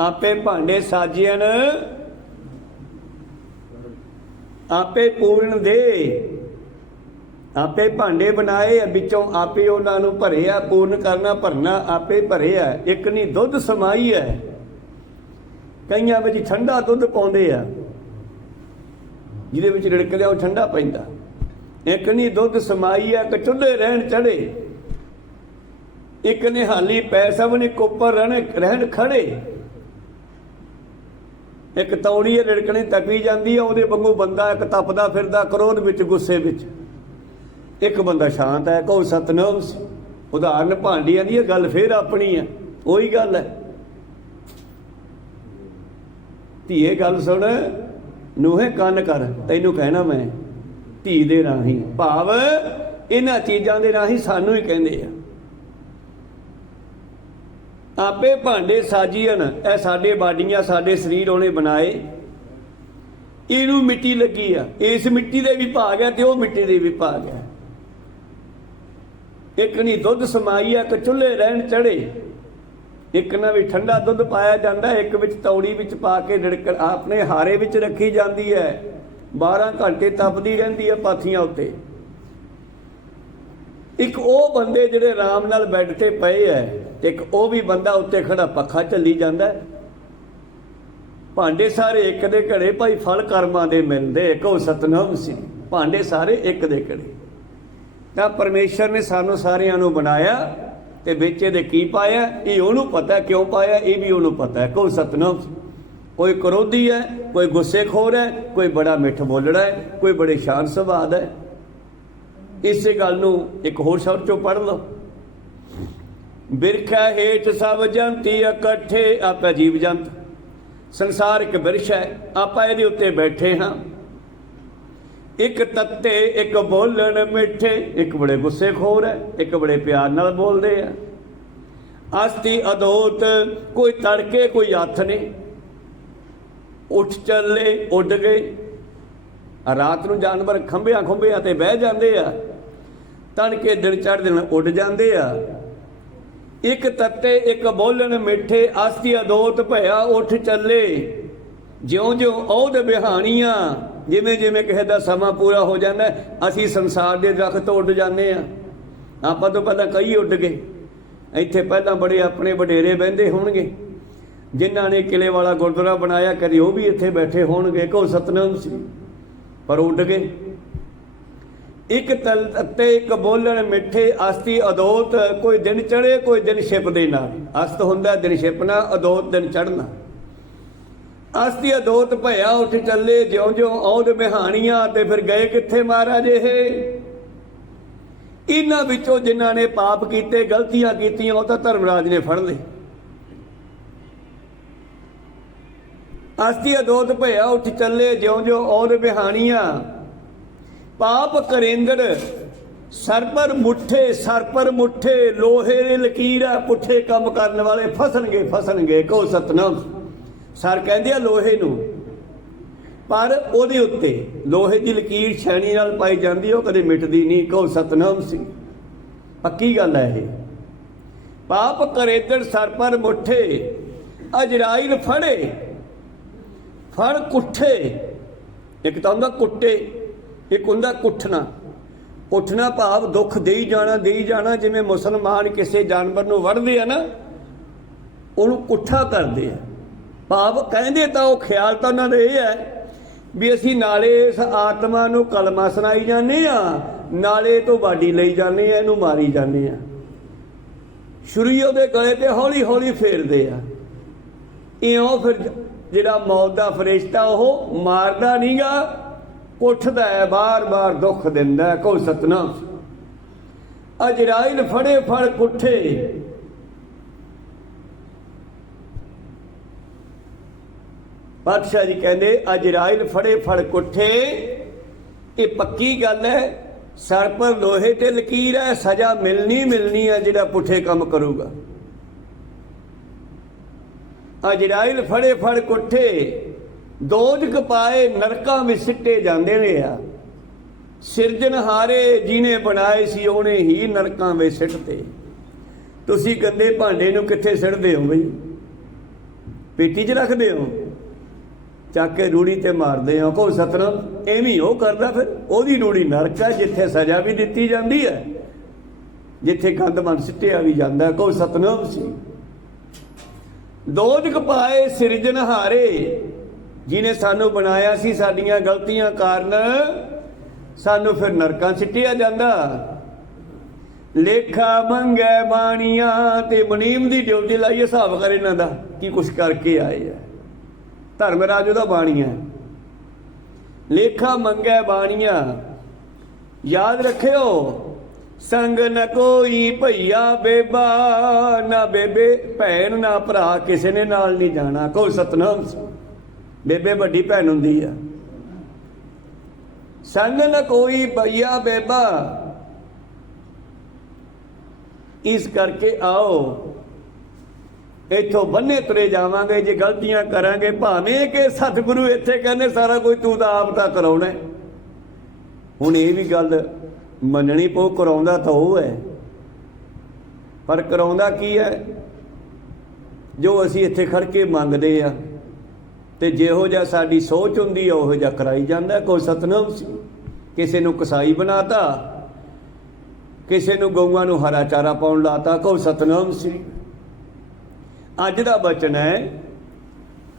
ਆਪੇ ਭਾਂਡੇ ਸਾਜੀਆਂ, ਆਪੇ ਪੂਰਨ ਦੇ। ਆਪੇ ਭਾਂਡੇ ਬਣਾਏ, ਵਿੱਚੋਂ ਆਪੇ ਉਹਨਾਂ ਨੂੰ ਭਰਿਆ। ਪੂਰਨ ਕਰਨਾ, ਭਰਨਾ ਆਪੇ ਭਰਿਆ। ਇੱਕ ਨਹੀਂ ਦੁੱਧ ਸਮਾਈ ਹੈ। ਕਈਆਂ ਵਿੱਚ ਠੰਡਾ ਦੁੱਧ ਪਾਉਂਦੇ ਆ, ਜਿਹਦੇ ਵਿੱਚ ਰਿੜਕਦੇ ਉਹ ਠੰਡਾ ਪੈਂਦਾ। ਇੱਕ ਨਹੀਂ ਦੁੱਧ ਸਮਾਈ ਆ, ਇੱਕ ਚੁੱਲ੍ਹੇ ਰਹਿਣ ਚੜੇ, ਇੱਕ ਨੇ ਹਾਲੀ ਪੈ, ਸਭ ਨੇ ਉੱਪਰ ਰਹਿਣ ਖੜੇ। ਇੱਕ ਤੌੜੀ ਰਿੜਕਣੀ ਤਪੀ ਜਾਂਦੀ ਆ, ਉਹਦੇ ਵਾਂਗੂ ਬੰਦਾ ਇੱਕ ਤਪਦਾ ਫਿਰਦਾ ਕ੍ਰੋਧ ਵਿੱਚ, ਗੁੱਸੇ ਵਿੱਚ। ਇੱਕ ਬੰਦਾ ਸ਼ਾਂਤ ਹੈ। ਕਹੋ ਸਤਨਾਮ। ਉਦਾਹਰਨ ਭਾਂਡਿਆਂ ਦੀ, ਗੱਲ ਫੇਰ ਆਪਣੀ ਹੈ। ਉਹੀ ਗੱਲ ਹੈ। ਧੀਏ ਗੱਲ ਸੁਣ, ਨੂਹੇ ਕੰਨ ਕਰ, ਤੈਨੂੰ ਕਹਿਣਾ ਮੈਂ ਧੀ ਦੇ ਰਾਹੀਂ, ਭਾਵ ਇਹਨਾਂ ਚੀਜ਼ਾਂ ਦੇ ਰਾਹੀਂ ਸਾਨੂੰ ਹੀ ਕਹਿੰਦੇ ਆ। ਆਪੇ ਭਾਂਡੇ ਸਾਜੀਆਂ, ਇਹ ਸਾਡੇ ਬਾਡੀਆਂ, ਸਾਡੇ ਸਰੀਰ ਉਹਨੇ ਬਣਾਏ। ਇਹਨੂੰ ਮਿੱਟੀ ਲੱਗੀ ਆ, ਇਸ ਮਿੱਟੀ ਦੇ ਵੀ ਭਾਗ ਹੈ ਤੇ ਉਹ ਮਿੱਟੀ ਦੇ ਵੀ ਭਾਗ ਹੈ। ਇੱਕ ਨਹੀਂ ਦੁੱਧ ਸਮਾਈ ਆ, ਇੱਕ ਚੁੱਲ੍ਹੇ ਰਹਿਣ ਚੜੇ। ਇੱਕ ਨਾ ਵੀ ਠੰਡਾ ਦੁੱਧ ਪਾਇਆ ਜਾਂਦਾ, ਇੱਕ ਵਿੱਚ ਤੌੜੀ ਵਿੱਚ ਪਾ ਕੇ ਰਿੜਕ ਆਪਣੇ ਹਾਰੇ ਵਿੱਚ ਰੱਖੀ ਜਾਂਦੀ ਹੈ। 12 ਘੰਟੇ ਤਪਦੀ ਰਹਿੰਦੀ ਹੈ ਪਾਥੀਆਂ ਉੱਤੇ। ਇੱਕ ਉਹ ਬੰਦੇ ਜਿਹੜੇ ਆਰਾਮ ਨਾਲ ਬੈੱਡ ਤੇ ਪਏ ਹੈ, ਤੇ ਇੱਕ ਉਹ ਵੀ ਬੰਦਾ ਉੱਤੇ ਖੜਾ ਪੱਖਾ ਝੱਲੀ ਜਾਂਦਾ। ਭਾਂਡੇ ਸਾਰੇ ਇੱਕ ਦੇ ਘੜੇ, ਭਾਈ ਫਲ ਕਰਮਾਂ ਦੇ ਮਿਲਦੇ। ਕਹੋ ਸਤਨਾਮ ਸੀ। ਭਾਂਡੇ ਸਾਰੇ ਇੱਕ ਦੇ ਘੜੇ। ਤਾਂ ਪਰਮੇਸ਼ਰ ਨੇ ਸਾਨੂੰ ਸਾਰਿਆਂ ਨੂੰ ਬਣਾਇਆ ਤੇ ਵਿੱਚ ਇਹਦੇ ਕੀ ਪਾਇਆ, ਇਹ ਉਹਨੂੰ ਪਤਾ ਕਿਉਂ ਪਾਇਆ, ਇਹ ਵੀ ਉਹਨੂੰ ਪਤਾ ਹੈ। ਕਹੋ ਸਤਨਾਮ। ਕੋਈ ਕਰੋਧੀ ਹੈ, ਕੋਈ ਗੁੱਸੇਖੋਰ ਹੈ, ਕੋਈ ਬੜਾ ਮਿੱਠ ਬੋਲੜਾ ਹੈ, ਕੋਈ ਬੜੇ ਸ਼ਾਂਤ ਸੁਭਾਅ ਦਾ ਹੈ। ਇਸੇ ਗੱਲ ਨੂੰ ਇੱਕ ਹੋਰ ਸ਼ਬਦ ਚੋਂ ਪੜ੍ਹ ਲਓ। ਬਿਰਖਾ ਹੇਠ ਸਭ ਜੰਤੀ ਇਕੱਠੇ, ਆਪਾਂ ਜੀਵ ਜੰਤ। ਸੰਸਾਰ ਇੱਕ ਬਿਰਛ ਹੈ, ਆਪਾਂ ਇਹਦੇ ਉੱਤੇ ਬੈਠੇ ਹਾਂ। ਇੱਕ ਤੱਤੇ, ਇੱਕ ਬੋਲਣ ਮਿੱਠੇ, ਇੱਕ ਬੜੇ ਗੁੱਸੇਖੋਰ ਹੈ, ਇੱਕ ਬੜੇ ਪਿਆਰ ਨਾਲ ਬੋਲਦੇ ਆ। ਅਸਤੀ ਅਦੋਤ, ਕੋਈ ਤੜਕੇ ਕੋਈ ਹੱਥ ਨੇ, ਉੱਠ ਚੱਲੇ ਉੱਡ ਗਏ। ਰਾਤ ਨੂੰ ਜਾਨਵਰ ਖੰਭਿਆਂ ਖੁੰਭਿਆਂ ਤੇ ਬਹਿ ਜਾਂਦੇ ਆ, ਤੜਕੇ ਦਿਨ ਚੜ੍ਹਦੇ ਨਾਲ ਉੱਡ ਜਾਂਦੇ ਆ। ਇੱਕ ਤੱਤੇ ਇੱਕ ਬੋਲਣ ਮਿੱਠੇ, ਆਸਤੀ ਅਦੋਤ ਭਇਆ ਉੱਠ ਚੱਲੇ। ਜਿਉਂ ਜਿਉਂ ਔਧ ਬਿਹਾਣੀਆਂ, ਜਿਵੇਂ ਜਿਵੇਂ ਕਿਸੇ ਦਾ ਸਮਾਂ ਪੂਰਾ ਹੋ ਜਾਂਦਾ ਅਸੀਂ ਸੰਸਾਰ ਦੇ ਦਰਖਤ ਉੱਡ ਜਾਂਦੇ ਆ। ਆਪਾਂ ਤੋਂ ਪਹਿਲਾਂ ਕਈ ਉੱਡ ਗਏ। ਇੱਥੇ ਪਹਿਲਾਂ ਬੜੇ ਆਪਣੇ ਵਡੇਰੇ ਬਹਿੰਦੇ ਹੋਣਗੇ, ਜਿਨ੍ਹਾਂ ਨੇ ਕਿਲੇ ਵਾਲਾ ਗੁਰਦੁਆਰਾ ਬਣਾਇਆ, ਕਦੇ ਉਹ ਵੀ ਇੱਥੇ ਬੈਠੇ ਹੋਣਗੇ। ਕੋ ਸਤਨਾਮ ਸੀ, ਪਰ ਉੱਡ ਗਏ। ਇੱਕ ਤੱਤੇ ਇੱਕ ਬੋਲਣ ਮਿੱਠੇ, ਆਸਤੀ ਅਦੋਤ। ਕੋਈ ਦਿਨ ਚੜ੍ਹੇ ਕੋਈ ਦਿਨ ਛਿਪਦੇ ਨਾ। ਅਸਤ ਹੁੰਦਾ ਦਿਨ ਛਿਪਣਾ, ਅਦੋਤ ਦਿਨ ਚੜ੍ਹਨਾ। ਆਸਤੀ ਅਦੋਤ ਭਇਆ ਉੱਠ ਚੱਲੇ, ਜਿਉਂ ਜਿਉਂ ਔਧ ਬਿਹਾਣੀਆਂ। ਤੇ ਫਿਰ ਗਏ ਕਿੱਥੇ ਮਹਾਰਾਜ ਇਹ? ਇਹਨਾਂ ਵਿੱਚੋਂ ਜਿਨ੍ਹਾਂ ਨੇ ਪਾਪ ਕੀਤੇ, ਗਲਤੀਆਂ ਕੀਤੀਆਂ, ਉਹ ਤਾਂ ਧਰਮਰਾਜ ਨੇ ਫੜ ਲਏ। ਆਸਤੀ ਅਦੋਤ ਭਇਆ ਉੱਠ ਚੱਲੇ, ਜਿਉਂ ਜਿਉਂ ਔਧ ਬਿਹਾਣੀਆਂ। ਪਾਪ ਕਰੇਂਦਰ ਸਰ ਪਰ ਮੁੱਠੇ, ਸਰ ਪਰ ਮੁੱਠੇ। ਲੋਹੇ ਦੀ ਲਕੀਰ ਆ, ਪੁੱਠੇ ਕੰਮ ਕਰਨ ਵਾਲੇ ਫਸਣਗੇ ਫਸਣਗੇ। ਕਹੋ ਸਤਨਾਮ। ਸਰ ਕਹਿੰਦੇ ਆ ਲੋਹੇ ਨੂੰ, ਪਰ ਉਹਦੇ ਉੱਤੇ ਲੋਹੇ ਦੀ ਲਕੀਰ ਛੈਣੀ ਨਾਲ ਪਾਈ ਜਾਂਦੀ, ਉਹ ਕਦੇ ਮਿਟਦੀ ਨਹੀਂ। ਕਹੋ ਸਤਨਾਮ ਸਿੰਘ, ਪੱਕੀ ਗੱਲ ਹੈ ਇਹ। ਪਾਪ ਕਰੇਂਦਰ ਸਰ ਪਰ ਮੁੱਠੇ, ਅਜਰਾਇਲ ਫੜੇ ਫੜ ਕੁੱਠੇ। ਇੱਕ ਤਾਂ ਹੁੰਦਾ ਕੁੱਟੇ, ਇੱਕ ਹੁੰਦਾ ਕੁੱਟਣਾ। ਕੁੱਟਣਾ ਭਾਵ ਦੁੱਖ ਦੇਈ ਜਾਣਾ ਦੇਈ ਜਾਣਾ। ਜਿਵੇਂ ਮੁਸਲਮਾਨ ਕਿਸੇ ਜਾਨਵਰ ਨੂੰ ਵੜਦੇ ਆ ਨਾ, ਉਹਨੂੰ ਕੁੱਠਾ ਕਰਦੇ ਆ। ਭਾਵ ਕਹਿੰਦੇ ਤਾਂ ਉਹ ਖਿਆਲ ਤਾਂ ਉਹਨਾਂ ਦਾ ਇਹ ਹੈ ਵੀ ਅਸੀਂ ਨਾਲੇ ਇਸ ਆਤਮਾ ਨੂੰ ਕਲਮਾ ਸੁਣਾਈ ਜਾਂਦੇ ਆ, ਨਾਲੇ ਤੋਂ ਬਾਡੀ ਲਈ ਜਾਂਦੇ ਆ, ਇਹਨੂੰ ਮਾਰੀ ਜਾਂਦੇ ਆ। ਛੁਰੀ ਉਹਦੇ ਗਲੇ ਤੇ ਹੌਲੀ ਹੌਲੀ ਫੇਰਦੇ ਆ। ਇਉਂ ਫਿਰ ਜਿਹੜਾ ਮੌਤ ਦਾ ਫਰਿਸ਼ਤਾ ਉਹ ਮਾਰਦਾ ਨਹੀਂਗਾ, ਕੁੱਟਦਾ ਹੈ, ਬਾਰ ਬਾਰ ਦੁੱਖ ਦਿੰਦਾ। ਕਹੋ ਸਤਨਾਮ। ਅਜਰਾਇਲ ਫੜੇ ਫੜ ਕੁੱਠੇ। ਪਾਤਸ਼ਾਹ ਜੀ ਕਹਿੰਦੇ ਅਜਰਾਇਲ ਫੜੇ ਫੜ ਕੁੱਠੇ। ਇਹ ਪੱਕੀ ਗੱਲ ਹੈ, ਸਰ ਪਰ ਲੋਹੇ ਤੇ ਲਕੀਰ ਹੈ, ਸਜ਼ਾ ਮਿਲਣੀ ਮਿਲਣੀ ਹੈ ਜਿਹੜਾ ਪੁੱਠੇ ਕੰਮ ਕਰੂਗਾ। ਅਜਰਾਇਲ ਫੜੇ ਫੜ ਕੁੱਠੇ, ਦੋਜਕ ਪਾਏ ਨਰਕਾਂ ਵਿੱਚ ਸਿੱਟੇ ਜਾਂਦੇ ਨੇ ਆ। ਸਿਰਜਣਹਾਰੇ ਜਿਹਨੇ ਬਣਾਏ ਸੀ ਉਹਨੇ ਹੀ ਨਰਕਾਂ ਵਿੱਚ ਸਿੱਟਦੇ। ਤੁਸੀਂ ਗੰਦੇ ਭਾਂਡੇ ਨੂੰ ਕਿੱਥੇ ਸਿੱਟਦੇ ਹੋ ਬਈ? ਪੇਟੀ 'ਚ ਰੱਖਦੇ ਹੋ, ਚੱਕ ਕੇ ਰੂੜੀ ਤੇ ਮਾਰਦੇ ਹੋ। ਕਹੋ ਸਤਨਾਮ। ਐਵੇਂ ਉਹ ਕਰਦਾ, ਫਿਰ ਉਹਦੀ ਰੂੜੀ ਨਰਕ ਹੈ, ਜਿੱਥੇ ਸਜ਼ਾ ਵੀ ਦਿੱਤੀ ਜਾਂਦੀ ਹੈ, ਜਿੱਥੇ ਗੰਦਮੰਦ ਸਿੱਟਿਆ ਵੀ ਜਾਂਦਾ। ਕਹੋ ਸਤਨਾਮ ਸੀ। ਦੋਜਕ ਪਾਏ ਸਿਰਜਣਹਾਰੇ, ਜਿਹਨੇ ਸਾਨੂੰ ਬਣਾਇਆ ਸੀ, ਸਾਡੀਆਂ ਗਲਤੀਆਂ ਕਾਰਨ ਸਾਨੂੰ ਫਿਰ ਨਰਕਾਂ ਸਿੱਟਿਆ ਜਾਂਦਾ। ਲੇਖਾ ਮੰਗੈ ਬਾਣੀਆਂ। ਤੇ ਮੁਨੀਮ ਦੀ ਡਿਊਟੀ ਲਾਈ, ਹਿਸਾਬ ਕਰ ਇਹਨਾਂ ਦਾ ਕੀ ਕੁਛ ਕਰਕੇ ਆਏ ਆ। ਧਰਮਰਾਜ ਉਹਦਾ ਬਾਣੀਆ। ਲੇਖਾ ਮੰਗੈ ਬਾਣੀਆਂ। ਯਾਦ ਰੱਖਿਓ, ਸੰਗ ਨ ਕੋਈ ਭਈਆ ਬੇਬਾ। ਨਾ ਬੇਬੇ ਭੈਣ ਨਾ ਭਰਾ, ਕਿਸੇ ਨੇ ਨਾਲ ਨਹੀਂ ਜਾਣਾ। ਕਹੋ ਸਤਨਾਮ। ਬੇਬੇ ਵੱਡੀ ਭੈਣ ਹੁੰਦੀ ਆ। ਸੰਗ ਨ ਕੋਈ ਭਈਆ ਬੇਬਾ। ਇਸ ਕਰਕੇ ਆਓ ਇੱਥੋਂ ਬੰਨੇ ਤੁਰੇ ਜਾਵਾਂਗੇ। ਜੇ ਗਲਤੀਆਂ ਕਰਾਂਗੇ, ਭਾਵੇਂ ਕਿ ਸਤਿਗੁਰੂ ਇੱਥੇ ਕਹਿੰਦੇ ਸਾਰਾ ਕੁਝ ਤੂੰ ਤਾਂ ਆਪ ਤਾਂ ਕਰਾਉਣਾ। ਹੁਣ ਇਹ ਵੀ ਗੱਲ ਮੰਨਣੀ ਪਊ, ਕਰਾਉਂਦਾ ਤਾਂ ਉਹ ਹੈ, ਪਰ ਕਰਾਉਂਦਾ ਕੀ ਹੈ? ਜੋ ਅਸੀਂ ਇੱਥੇ ਖੜ ਕੇ ਮੰਗਦੇ ਆ, ਤੇ ਜਿਹੋ ਜਿਹਾ ਸਾਡੀ ਸੋਚ ਹੁੰਦੀ ਆ ਉਹੋ ਜਿਹਾ ਕਰਾਈ ਜਾਂਦਾ। ਕੋਈ ਸਤਨਾਮ ਸੀ। ਕਿਸੇ ਨੂੰ ਕਸਾਈ ਬਣਾਤਾ, ਕਿਸੇ ਨੂੰ ਗਊਆਂ ਨੂੰ ਹਰਾ ਚਾਰਾ ਪਾਉਣ ਲਾਤਾ। ਕੋਈ ਸਤਨਾਮ ਸੀ। ਅੱਜ ਦਾ ਬਚਨ ਹੈ,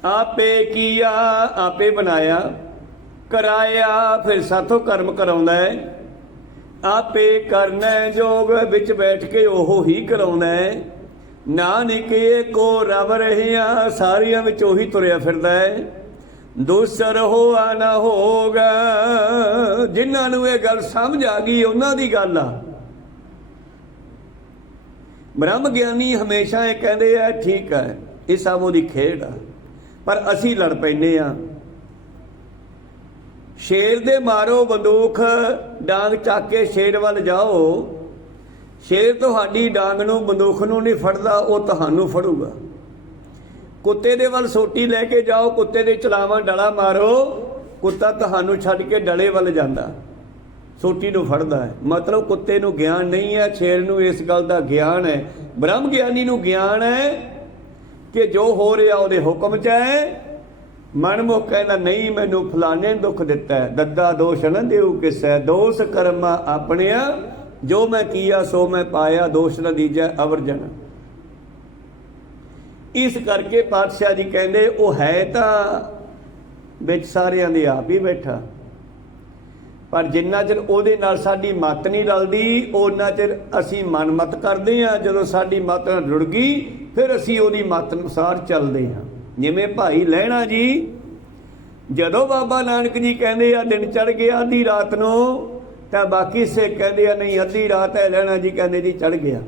ਆਪੇ ਕੀਆ ਆਪੇ ਬਣਾਇਆ, ਕਰਾਇਆ ਫਿਰ ਸਾਥੋਂ ਕਰਮ ਕਰਾਉਂਦਾ ਹੈ। ਆਪੇ ਕਰਨਾ ਜੋਗ ਵਿੱਚ ਬੈਠ ਕੇ ਉਹ ਹੀ ਕਰਾਉਂਦਾ ਹੈ। ਨਾਨਕੇ ਕੋ ਰਵ ਰਹਿਆ, ਸਾਰੀਆਂ ਵਿੱਚ ਉਹੀ ਤੁਰਿਆ ਫਿਰਦਾ ਹੈ। ਦੂਸਰ ਹੋਆ ਨਾ ਹੋਗਾ। ਜਿਨ੍ਹਾਂ ਨੂੰ ਇਹ ਗੱਲ ਸਮਝ ਆ ਗਈ ਉਹਨਾਂ ਦੀ ਗੱਲ ਆ। ਬ੍ਰਹਮ ਗਿਆਨੀ ਹਮੇਸ਼ਾ ਇਹ ਕਹਿੰਦੇ ਆ ਠੀਕ ਹੈ, ਇਹ ਸਭ ਉਹਦੀ ਖੇਡ ਆ, ਪਰ ਅਸੀਂ ਲੜ ਪੈਂਦੇ ਆ। ਸ਼ੇਰ ਦੇ ਮਾਰੋ ਬੰਦੂਕ, ਡਾਂਗ ਚੱਕ ਕੇ ਸ਼ੇਰ ਵੱਲ ਜਾਓ। ਸ਼ੇਰ ਤੁਹਾਡੀ ਡਾਂਗ ਨੂੰ ਬੰਦੂਕ ਨੂੰ ਨਹੀਂ ਫੜਦਾ, ਉਹ ਤੁਹਾਨੂੰ ਫੜੂਗਾ। ਕੁੱਤੇ ਦੇ ਵੱਲ ਸੋਟੀ ਲੈ ਕੇ ਜਾਓ, ਕੁੱਤੇ ਦੇ ਚਲਾਵਾਂ ਡਲਾ ਮਾਰੋ, ਕੁੱਤਾ ਤੁਹਾਨੂੰ ਛੱਡ ਕੇ ਡਲੇ ਵੱਲ ਜਾਂਦਾ, ਸੋਟੀ ਨੂੰ ਫੜਦਾ ਹੈ। ਮਤਲਬ ਕੁੱਤੇ ਨੂੰ ਗਿਆਨ ਨਹੀਂ ਹੈ, ਸ਼ੇਰ ਨੂੰ ਇਸ ਗੱਲ ਦਾ ਗਿਆਨ ਹੈ। ਬ੍ਰਹਮ ਗਿਆਨੀ ਨੂੰ ਗਿਆਨ ਹੈ ਕਿ ਜੋ ਹੋ ਰਿਹਾ ਉਹਦੇ ਹੁਕਮ 'ਚ ਹੈ। ਮਨਮੁਖ ਕਹਿੰਦਾ ਨਹੀਂ, ਮੈਨੂੰ ਫਲਾਣੇ ਨੇ ਦੁੱਖ ਦਿੱਤਾ ਹੈ, ਦੱਦਾ ਦੋਸ਼ ਨ ਦੇਉ ਕਿਸੈ, ਦੋਸ ਕਰਮਾ ਆਪਣਿਆ, ਜੋ ਮੈਂ ਕੀਆ ਸੋ ਮੈਂ ਪਾਇਆ, ਦੋਸ਼ ਨ ਦੀਜੈ ਅਵਰਜਨ। ਇਸ ਕਰਕੇ ਪਾਤਸ਼ਾਹ ਜੀ ਕਹਿੰਦੇ ਉਹ ਹੈ ਤਾਂ ਵਿੱਚ ਸਾਰਿਆਂ ਦੇ ਆਪ ਹੀ ਬੈਠਾ, ਪਰ ਜਿੰਨਾ ਚਿਰ ਉਹਦੇ ਨਾਲ ਸਾਡੀ ਮੱਤ ਨਹੀਂ ਰਲਦੀ ਉਹਨਾਂ ਚਿਰ ਅਸੀਂ ਮਨਮਤ ਕਰਦੇ ਹਾਂ। ਜਦੋਂ ਸਾਡੀ ਮੱਤ ਨਾਲ ਜੁੜ ਗਈ ਫਿਰ ਅਸੀਂ ਉਹਦੀ ਮੱਤ ਅਨੁਸਾਰ ਚੱਲਦੇ ਹਾਂ। ਜਿਵੇਂ ਭਾਈ ਲਹਿਣਾ ਜੀ, ਜਦੋਂ ਬਾਬਾ ਨਾਨਕ ਜੀ ਕਹਿੰਦੇ ਆ ਦਿਨ ਚੜ੍ਹ ਗਿਆ ਅੱਧੀ ਰਾਤ ਨੂੰ, ਤਾਂ ਬਾਕੀ ਸਿੱਖ ਕਹਿੰਦੇ ਆ ਨਹੀਂ ਅੱਧੀ ਰਾਤ ਹੈ। ਲਹਿਣਾ ਜੀ ਕਹਿੰਦੇ ਜੀ ਚੜ੍ਹ ਗਿਆ।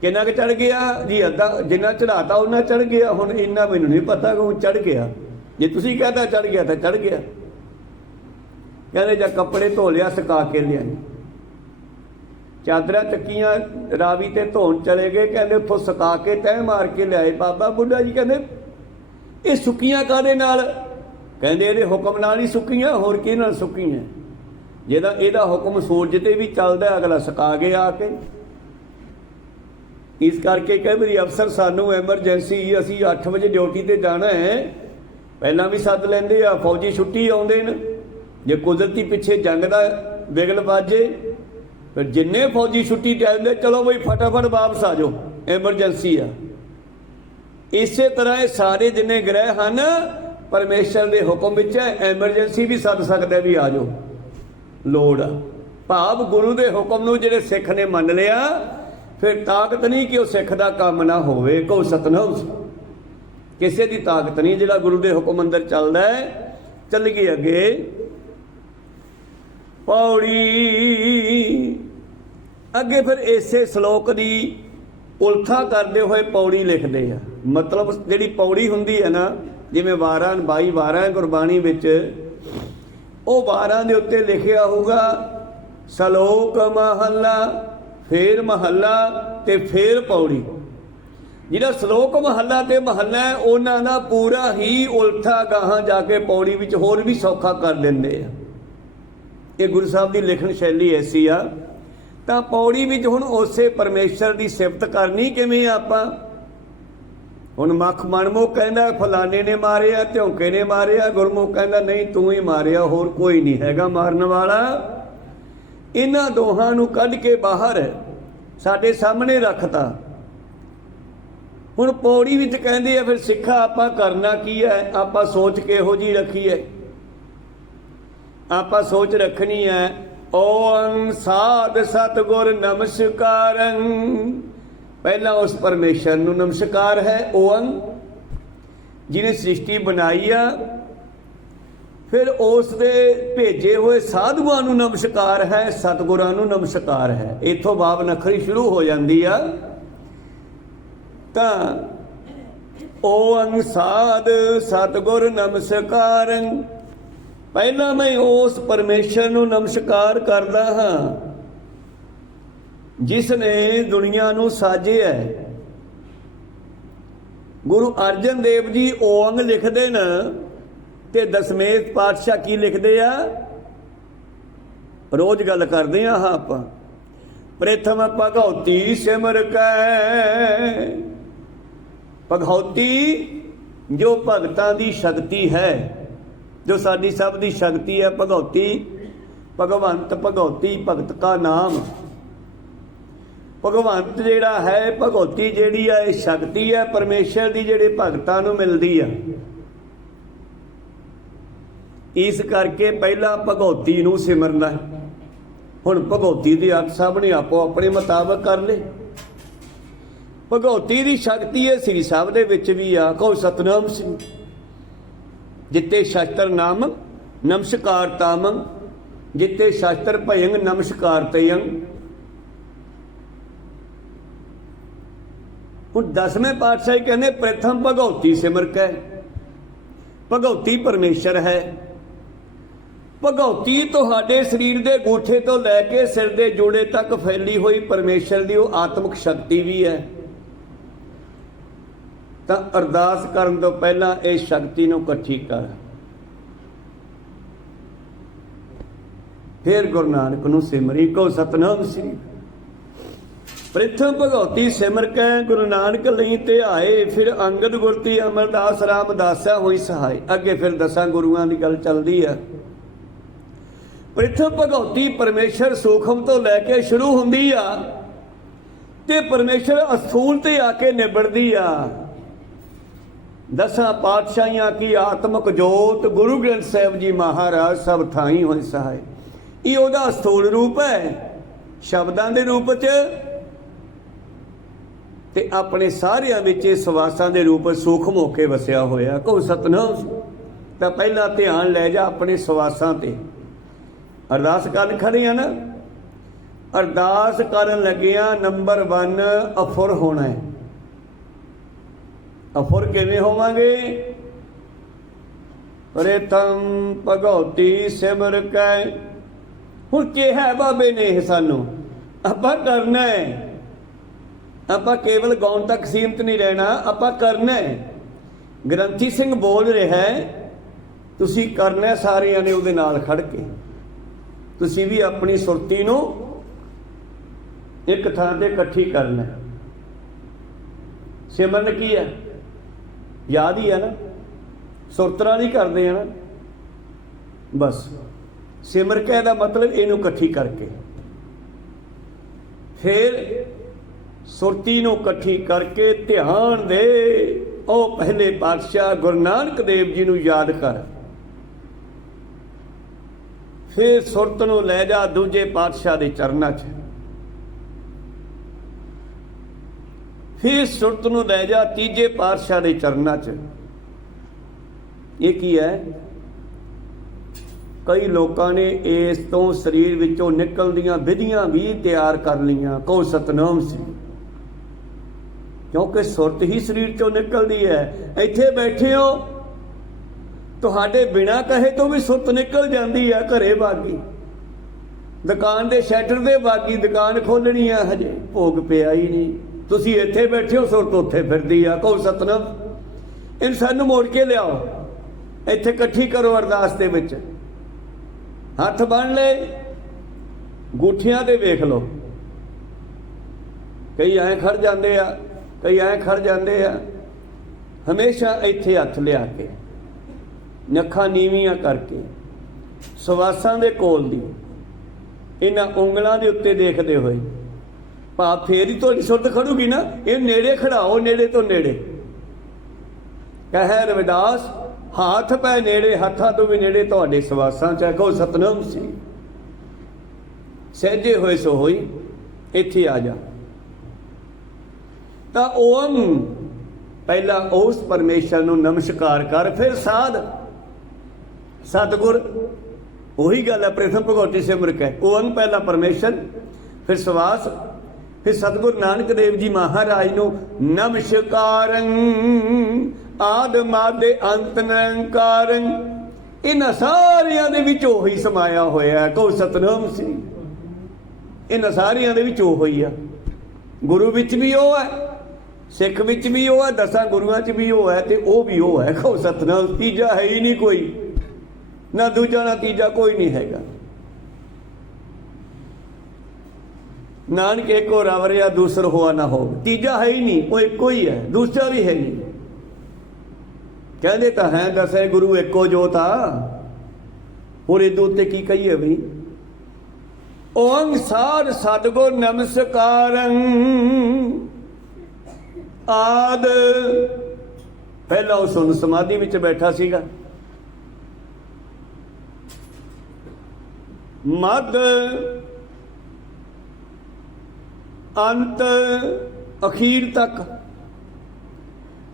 ਕਿੰਨਾ ਕੁ ਚੜ੍ਹ ਗਿਆ ਜੀ? ਅੱਧਾ, ਜਿੰਨਾ ਚੜ੍ਹਾਤਾ ਉਹਨਾਂ ਚੜ੍ਹ ਗਿਆ। ਹੁਣ ਇੰਨਾ ਮੈਨੂੰ ਨਹੀਂ ਪਤਾ ਕਿ ਉਹ ਚੜ੍ਹ ਗਿਆ। ਜੇ ਤੁਸੀਂ ਕਹਤਾ ਚੜ੍ਹ ਗਿਆ ਤਾਂ ਚੜ੍ਹ ਗਿਆ। ਕਹਿੰਦੇ ਜਾਂ ਕੱਪੜੇ ਧੋ ਲਿਆ, ਸੁਕਾ ਕੇ ਲਿਆਏ, ਚਾਦਰਾਂ ਚੱਕੀਆਂ ਰਾਵੀ ਤੇ ਧੋਣ ਚਲੇ ਗਏ। ਕਹਿੰਦੇ ਉੱਥੋਂ ਸੁਕਾ ਕੇ ਤਹਿ ਮਾਰ ਕੇ ਲਿਆਏ। ਬਾਬਾ ਬੁੱਢਾ ਜੀ ਕਹਿੰਦੇ ਇਹ ਸੁੱਕੀਆਂ ਕਾਹਦੇ ਨਾਲ? ਕਹਿੰਦੇ ਇਹਦੇ ਹੁਕਮ ਨਾਲ ਹੀ ਸੁੱਕੀਆਂ, ਹੋਰ ਕੀ ਨਾਲ ਸੁੱਕੀਆਂ? ਜਿਹਦਾ ਇਹਦਾ ਹੁਕਮ ਸੂਰਜ ਤੇ ਵੀ ਚੱਲਦਾ, ਅਗਲਾ ਸੁਕਾ ਗਿਆ ਆ ਕੇ। ਇਸ ਕਰਕੇ ਕਈ ਵਾਰੀ ਅਫਸਰ ਸਾਨੂੰ ਐਮਰਜੈਂਸੀ, ਅਸੀਂ 8 ਵਜੇ ਡਿਊਟੀ ਤੇ ਜਾਣਾ ਹੈ, ਪਹਿਲਾਂ ਵੀ ਸੱਦ ਲੈਂਦੇ ਆ। ਫੌਜੀ ਛੁੱਟੀ ਆਉਂਦੇ ਨੇ, ਜੇ ਕੁਦਰਤੀ ਪਿੱਛੇ ਜੰਗ ਦਾ ਵਿਗਲ ਵਾਜੇ ਫਿਰ ਜਿੰਨੇ ਫੌਜੀ ਛੁੱਟੀ ਤੇ ਆਉਂਦੇ, ਚਲੋ ਬਈ ਫਟਾਫਟ ਵਾਪਸ ਆ ਜਾਓ, ਐਮਰਜੈਂਸੀ ਆ। ਇਸੇ ਤਰ੍ਹਾਂ ਇਹ ਸਾਰੇ ਜਿੰਨੇ ਗ੍ਰਹਿ ਹਨ ਪਰਮੇਸ਼ਰ ਦੇ ਹੁਕਮ ਵਿੱਚ ਹੈ। ਐਮਰਜੈਂਸੀ ਵੀ ਸੱਦ ਸਕਦਾ ਵੀ ਆ ਜਾਓ, ਲੋੜ ਆ। ਭਾਵ ਗੁਰੂ ਦੇ ਹੁਕਮ ਨੂੰ ਜਿਹੜੇ ਸਿੱਖ ਨੇ ਮੰਨ ਲਿਆ, ਫਿਰ ਤਾਕਤ ਨਹੀਂ ਕਿ ਉਹ ਸਿੱਖ ਦਾ ਕੰਮ ਨਾ ਹੋਵੇ। ਕੋ ਸਤਨਾਮ, ਕਿਸੇ ਦੀ ਤਾਕਤ ਨਹੀਂ। ਜਿਹੜਾ ਗੁਰੂ ਦੇ ਹੁਕਮ ਅੰਦਰ ਚੱਲਦਾ ਹੈ। ਚੱਲ ਗਏ ਅੱਗੇ ਪੌੜੀ ਅੱਗੇ। ਫਿਰ ਇਸੇ ਸ਼ਲੋਕ ਦੀ ਉਲਥਾ ਕਰਦੇ ਹੋਏ ਪੌੜੀ ਲਿਖਦੇ ਆ। ਮਤਲਬ ਜਿਹੜੀ ਪੌੜੀ ਹੁੰਦੀ ਹੈ ਨਾ, ਜਿਵੇਂ 22 ਵਾਰਾਂ ਗੁਰਬਾਣੀ ਵਿੱਚ, ਉਹ ਵਾਰਾਂ ਦੇ ਉੱਤੇ ਲਿਖਿਆ ਹੋਊਗਾ ਸ਼ਲੋਕ ਮਹੱਲਾ, ਫੇਰ ਮਹੱਲਾ ਤੇ ਫੇਰ ਪੌੜੀ। ਜਿਹੜਾ ਸ਼ਲੋਕ ਮਹੱਲਾ ਤੇ ਮਹੱਲਾ ਹੈ ਉਹਨਾਂ ਦਾ ਪੂਰਾ ਹੀ ਉਲਥਾ ਗਾਹਾਂ ਜਾ ਕੇ ਪੌੜੀ ਵਿੱਚ ਹੋਰ ਵੀ ਸੌਖਾ ਕਰ ਦਿੰਦੇ ਆ। ਇਹ ਗੁਰੂ ਸਾਹਿਬ ਦੀ ਲਿਖਣ ਸ਼ੈਲੀ ਐਸੀ ਆ। ਤਾਂ ਪੌੜੀ ਵਿੱਚ ਹੁਣ ਉਸੇ ਪਰਮੇਸ਼ਰ ਦੀ ਸਿਫਤ ਕਰਨੀ ਕਿਵੇਂ ਆਪਾਂ? ਹੁਣ ਮੱਖ ਮਨਮੁਖ ਕਹਿੰਦਾ ਫਲਾਣੇ ਨੇ ਮਾਰਿਆ, ਝੌਂਕੇ ਨੇ ਮਾਰਿਆ। ਗੁਰਮੁਖ ਕਹਿੰਦਾ ਨਹੀਂ, ਤੂੰ ਹੀ ਮਾਰਿਆ, ਹੋਰ ਕੋਈ ਨਹੀਂ ਹੈਗਾ ਮਾਰਨ ਵਾਲਾ। ਇਹਨਾਂ ਦੋਹਾਂ ਨੂੰ ਕੱਢ ਕੇ ਬਾਹਰ ਸਾਡੇ ਸਾਹਮਣੇ ਰੱਖਤਾ। ਹੁਣ ਪੌੜੀ ਵਿੱਚ ਕਹਿੰਦੇ ਆ ਫਿਰ ਸਿੱਖਾ ਆਪਾਂ ਕਰਨਾ ਕੀ ਹੈ? ਆਪਾਂ ਸੋਚ ਕਿਹੋ ਜਿਹੀ ਰੱਖੀ ਹੈ? ਆਪਾਂ ਸੋਚ ਰੱਖਣੀ ਹੈ ਓੰ ਸਾਧ ਸਤਿਗੁਰ ਨਮਸਕਾਰੰ। ਪਹਿਲਾਂ ਉਸ ਪਰਮੇਸ਼ਰ ਨੂੰ ਨਮਸਕਾਰ ਹੈ, ਓੰ ਜਿਹਨੇ ਸ੍ਰਿਸ਼ਟੀ ਬਣਾਈ ਆ। ਫਿਰ ਉਸ ਦੇ ਭੇਜੇ ਹੋਏ ਸਾਧੂਆਂ ਨੂੰ ਨਮਸਕਾਰ ਹੈ, ਸਤਿਗੁਰਾਂ ਨੂੰ ਨਮਸਕਾਰ ਹੈ। ਇੱਥੋਂ ਬਾਬ ਨਖਰੀ ਸ਼ੁਰੂ ਹੋ ਜਾਂਦੀ ਆ। ਤਾਂ ਓੰ ਸਾਧ ਸਤਿਗੁਰ ਨਮਸਕਾਰੰ। ਪਹਿਲਾਂ ਮੈਂ ਉਸ ਪਰਮੇਸ਼ਰ ਨੂੰ ਨਮਸਕਾਰ ਕਰਦਾ ਹਾਂ ਜਿਸ ਨੇ ਦੁਨੀਆ ਨੂੰ ਸਾਜਿਆ। ਗੁਰੂ ਅਰਜਨ ਦੇਵ ਜੀ ਓੰਗ ਲਿਖਦੇ ਨੇ ਤੇ ਦਸਮੇਸ਼ ਪਾਤਸ਼ਾਹ ਕੀ ਲਿਖਦੇ ਆ? ਰੋਜ਼ ਗੱਲ ਕਰਦੇ ਆ ਆਪਾਂ। ਪ੍ਰਥਮ ਭਗਉਤੀ ਸਿਮਰ ਕੈ। ਭਗਉਤੀ ਜੋ ਭਗਤਾਂ ਦੀ ਸ਼ਕਤੀ ਹੈ, ਜੋ ਸਾਡੀ ਸਭ ਦੀ ਸ਼ਕਤੀ ਹੈ। ਭਗਉਤੀ, ਭਗਵੰਤ ਭਗਉਤੀ, ਭਗਤ ਕਾ ਨਾਮ। ਭਗਵੰਤ ਜਿਹੜਾ ਹੈ, ਭਗਉਤੀ ਜਿਹੜੀ ਹੈ, ਇਹ ਸ਼ਕਤੀ ਹੈ ਪਰਮੇਸ਼ਰ ਦੀ ਜਿਹੜੇ ਭਗਤਾਂ ਨੂੰ ਮਿਲਦੀ ਆ। ਇਸ ਕਰਕੇ ਪਹਿਲਾਂ ਭਗਉਤੀ ਨੂੰ ਸਿਮਰਨਾ। ਹੁਣ ਭਗਉਤੀ ਦੀ ਅਰਥ ਸਭ ਨੇ ਆਪੋ ਆਪਣੇ ਮੁਤਾਬਕ ਕਰ ਲਏ। ਭਗਉਤੀ ਦੀ ਸ਼ਕਤੀ ਹੈ ਸ੍ਰੀ ਸਾਹਿਬ ਦੇ ਵਿੱਚ ਵੀ ਆ। ਕਹੋ ਸਤਨਾਮ ਸਿੰਘ ਜਿੱਤੇ ਸ਼ਸਤਰ ਨਾਮ ਨਮਸਕਾਰ ਤਾਮੰ, ਜਿੱਤੇ ਸ਼ਸਤਰ ਭਯੰ ਨਮਸਕਾਰ ਤਯੰ। ਹੁਣ 10ਵੇਂ ਪਾਤਸ਼ਾਹ ਕਹਿੰਦੇ ਪ੍ਰਥਮ ਭਗਉਤੀ ਸਿਮਰ ਕੈ। ਭਗਉਤੀ ਪਰਮੇਸ਼ਰ ਹੈ। ਭਗਉਤੀ ਤੁਹਾਡੇ ਸਰੀਰ ਦੇ ਗੂਠੇ ਤੋਂ ਲੈ ਕੇ ਸਿਰ ਦੇ ਜੋੜੇ ਤੱਕ ਫੈਲੀ ਹੋਈ ਪਰਮੇਸ਼ਰ ਦੀ ਉਹ ਆਤਮਿਕ ਸ਼ਕਤੀ ਵੀ ਹੈ। ਤਾਂ ਅਰਦਾਸ ਕਰਨ ਤੋਂ ਪਹਿਲਾਂ ਇਹ ਸ਼ਕਤੀ ਨੂੰ ਇਕੱਠੀ ਕਰ। फिर गुरु नानक नूं सिमरी को सतनाम श्री। प्रथम भगवती सिमर कै गुरु नानक लई ध्याए, फिर अंगद गुरती अमरदास रामदासा होई सहाय। अगे फिर 10 गुरुआं की गल चलती है। प्रथम भगवती परमेश्वर सूखम तो लैके शुरू हुंदी आ ते परमेश्वर अस्थूल ते आके निबड़दी आ। 10 पातशाहियां की आत्मक जोत गुरु ग्रंथ साहिब जी महाराज सब थाई होई सहाय। ये ओदा अस्थूल रूप है, शब्दां दे रूप च ते अपने सारियां विच सवासां दे रूप सूखम होके वसिया होया। को सतनाम। तां पहला ध्यान लै जा अपने सवासां ते। अरदास करन खड़े आ ना, अरदास करन लगिया नंबर 1 अफुर होना है। अफुर किवें होवांगे? प्रथम भगवती सिमर कै। हुण किहा बाबे ने इह सानूं आपां करना है। आपां केवल गाउण तक सीमित नहीं रहना, आपां करना है। ग्रंथी सिंह बोल रहा है, तुसीं करना है सारिਆਂ ने ਉਹਦੇ ਨਾਲ ਖੜ ਕੇ। तुसीं भी अपनी सुरती ਨੂੰ एक ਥਾਂ ਤੇ ਇਕੱਠੀ करना है। सिमरन की है? याद ही है ना, सुरत नाल ही करते हैं ना। बस सिमर के दा मतलब इनू इकट्ठी करके, फिर सुरती नूं इकट्ठी करके ध्यान दे ओ पहले पातशाह गुरु नानक देव जी नूं याद कर। फिर सुरत नूं लै जा दूजे पातशाह दे चरनां 'च। फिर सुरत नूं लै जा तीजे पातशाह दे चरनां 'च। ये की है? कई लोगों ने इस तो शरीर विचों निकलदियां विधियां भी तैयार कर लियां। को सतनाम सी, क्योंकि सुरत ही शरीर चों निकलदी है। इत्थे बैठे हो तुहाडे बिना कहे तो भी सुरत निकल जाती है। घरे बागी, दुकान के शैटर दे बागी, दुकान खोलनी है, हजे भोग पिया ही नहीं। तुसीं इत्थे बैठे हो, सुरत उत्थे फिरदी आ। को सतनाम। इन सानूं मोड़ के लियाओ, इत्थे इकट्ठी करो। अरदास दे विच हथ बन ले, गुठियां ते वेख लो। कई ऐ खड़ जाते आ, कई ऐ खड़ जाते आ। हमेशा इत्थे हथ लिया के, नखा नीवियां करके, सवासां दे कोल दी इन्हां उंगलां दे उत्ते देखदे होए, भाव फेर ही तुहाडी सुरत खड़ूगी ना। ये नेड़े खड़ाओ, नेड़े तो नेड़े। कहे रविदास हाथ पै नेड़े, हाथां तो भी नेड़े तुहाडे सवासां च। कहो सतनाम सी। सहजे होए सो होई, इत्थे आ जा। तां ओम पहला उस परमेश्वर नूं नमस्कार कर, फिर साध सतगुर। वही गल है, प्रथम भगवती सिमर कै। ओम पहला परमेश्वर, फिर सवास, फिर सतगुरु नानक देव जी महाराज नूं नमस्कारं। आद मादे अंत निरंकारं। इन्हां सारियां दे विच ओही समाया होया। कहो सतनाम सी। इन्हां सारियां दे विच ओही आ। गुरु विच भी ओ है, सिख विच भी ओ है, 10 गुरुआं च भी ओ है, ते ओ भी ओ है। कहो सतनाम। तीजा है ही नहीं कोई, ना दूजा ना तीजा कोई नहीं हैगा। नानक एको रवर या दूसर हुआ ना हो, तीजा है ही नहीं, वो एको ही है, दूसरा भी है नहीं। कहते तो है 10 गुरु एको जोत आ, और इदों उत्ते की कहिए बई। ओंकार सतगुर नमस्कारं। आद पहला उस सुन समाधि विच बैठा सीगा, मद अंत अखीर तक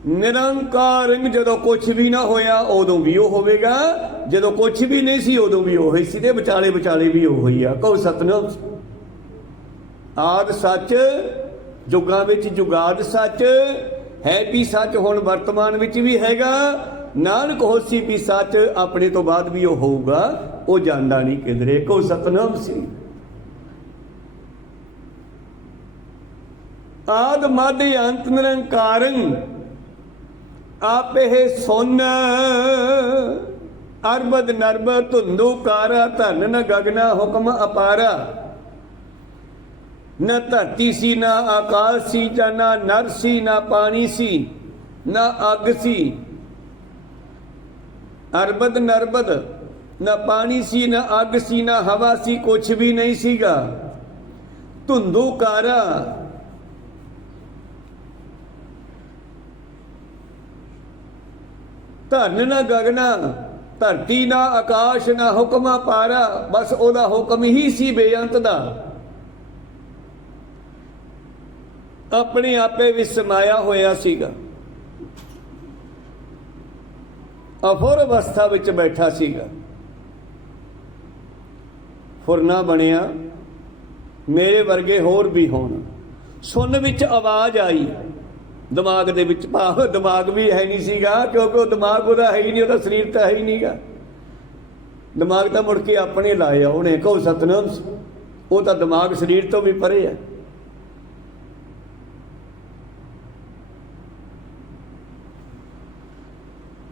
निरंकार। जदों कुछ भी ना होया उदों भी वो होवेगा, जदों कुछ भी नहीं सी उदों भी वो सी, ते विचाले विचाले भी वो ही आ। कहो सतनाम। आद सच, जुगां विच जुगाद सच है भी सच, हुण वर्तमान विच भी हैगा। नानक होसी भी सच, अपने तो बाद भी वो होऊगा, वो जांदा नहीं किधरे। कहो सतनाम सी। आद मद अंत निरंकारं। आपे सुन अरबद नरबद धुंधु कारा धन न गगना हुक्म अपारा। न धरती सी ना आकाश सी जा ना नर सी ना पानी सी ना अग सी। अरबद नरबद ना पानी सी ना अग सी ना हवा सी, कुछ भी नहीं सीगा। धुंधु कारा धन ना गगना, धरती ना आकाश ना हुक्म पारा। बस ओदा हुक्म ही सी बेअंत दा, अपने आपे विच समाया होया सीगा। अफुर अवस्था विच बैठा सीगा। फुरना बनिया मेरे वर्गे होर भी होण। सुन विच आवाज आई, दिमाग दे विच भाव दिमाग भी है नहीं सीगा, क्योंकि दिमाग उहदा है ही नहीं, उहदा शरीर तो है ही नहीं गा। दिमाग तो मुड़ के अपने लाया उन्हें, कहो सतनाम। वो तो दिमाग शरीर तो भी परे है।